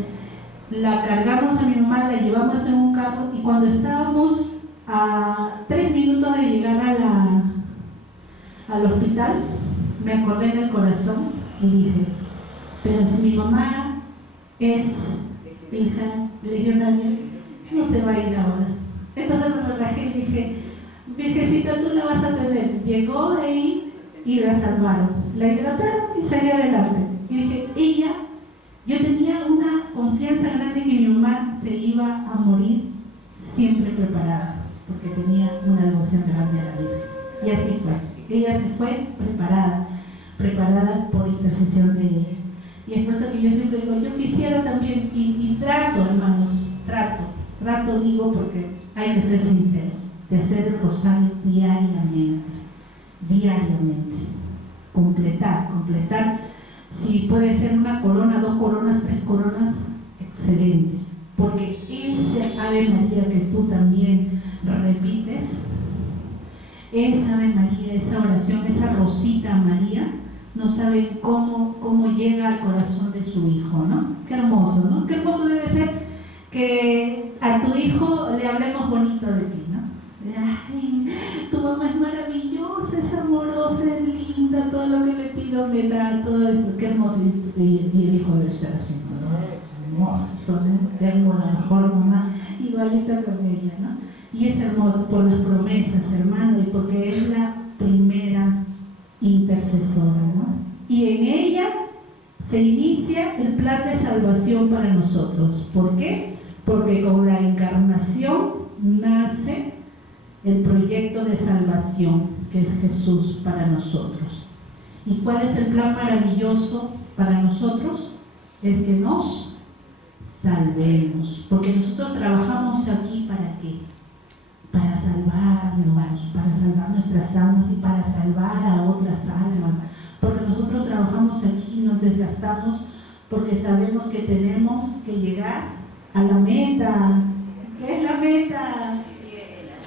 La cargamos a mi mamá, la llevamos en un carro y cuando estábamos a 3 minutos de llegar al hospital, me acordé en el corazón y dije, pero si mi mamá es hija legionaria, no se va a ir ahora. Entonces me relajé y dije, Virgencita, tú la vas a tener. Llegó ahí y la salvaron, la hidrataron y salió adelante. Y dije, yo tenía una confianza grande que mi mamá se iba a morir siempre preparada, porque tenía una devoción grande a la Virgen. Y así fue. Ella se fue preparada por intercesión de ella. Y es por eso que yo siempre digo, yo quisiera también, y trato, hermanos, trato digo porque hay que ser sinceros, de hacer el rosario diariamente, completar, si puede ser 1 corona, 2 coronas, 3 coronas, excelente, porque ese Ave María que tú también repites, esa Ave María, esa oración, esa Rosita María, no saben cómo llega al corazón de su hijo, ¿no? Qué hermoso, ¿no? Qué hermoso debe ser que a tu hijo le hablemos bonito de ti, ¿no? Ay, tu mamá es maravillosa, es amorosa, es linda, todo lo que le pido me da, todo eso, qué hermoso. Y el hijo debe ser así, ¿no? Hermoso, ¿no? Tengo la mejor mamá, igualita con ella, ¿no? Y es hermoso por las promesas, hermano, y porque es la primera intercesora, ¿no? Y en ella se inicia el plan de salvación para nosotros. ¿Por qué? porque con la encarnación nace el proyecto de salvación que es Jesús para nosotros. ¿Y cuál es el plan maravilloso para nosotros? Es que nos salvemos, porque nosotros trabajamos aquí ¿para qué? Para salvarnos, para salvar nuestras almas y para salvar a otras almas, porque nosotros trabajamos aquí y nos desgastamos porque sabemos que tenemos que llegar a la meta. ¿Qué es la meta?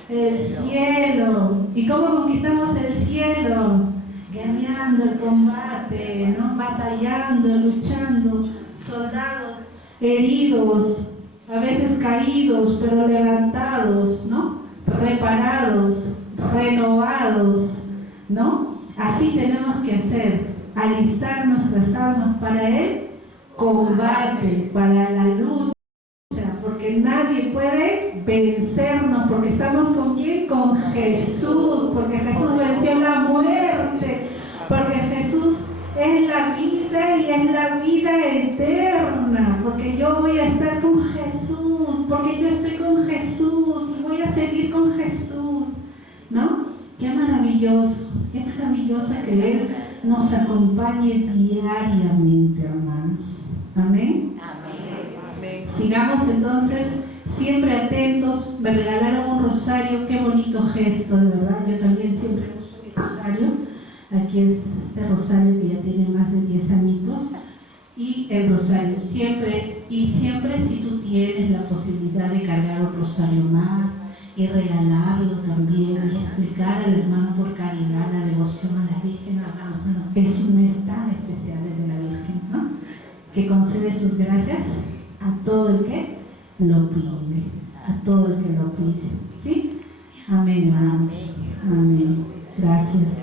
El cielo. ¿Y cómo conquistamos el cielo? Guerreando el combate, ¿no? Batallando, luchando, soldados heridos, a veces caídos, pero levantados, ¿no? Reparados, renovados, ¿no? Así tenemos que hacer, alistar nuestras almas para el combate, para la lucha, porque nadie puede vencernos, porque estamos ¿con quién? Con Jesús, porque Jesús venció la muerte, porque Jesús es la vida y es la vida eterna, porque yo voy a estar con Jesús, porque yo estoy con Jesús y voy a seguir con Jesús, ¿no? Qué maravilloso que Él nos acompañe diariamente, hermanos. Amén. Amén. Sigamos entonces siempre atentos. Me regalaron un rosario, qué bonito gesto, de verdad. Yo también siempre uso mi rosario. Aquí es este rosario que ya tiene más de 10 añitos. Y el rosario, siempre si tú tienes la posibilidad de cargar un rosario más y regalarlo también y explicar al hermano por caridad la devoción a la Virgen, bueno, es un mes tan especial de la Virgen, ¿no? Que concede sus gracias a todo el que lo pide, a todo el que lo pide, ¿sí? Amén, hermanos. Amén. Gracias.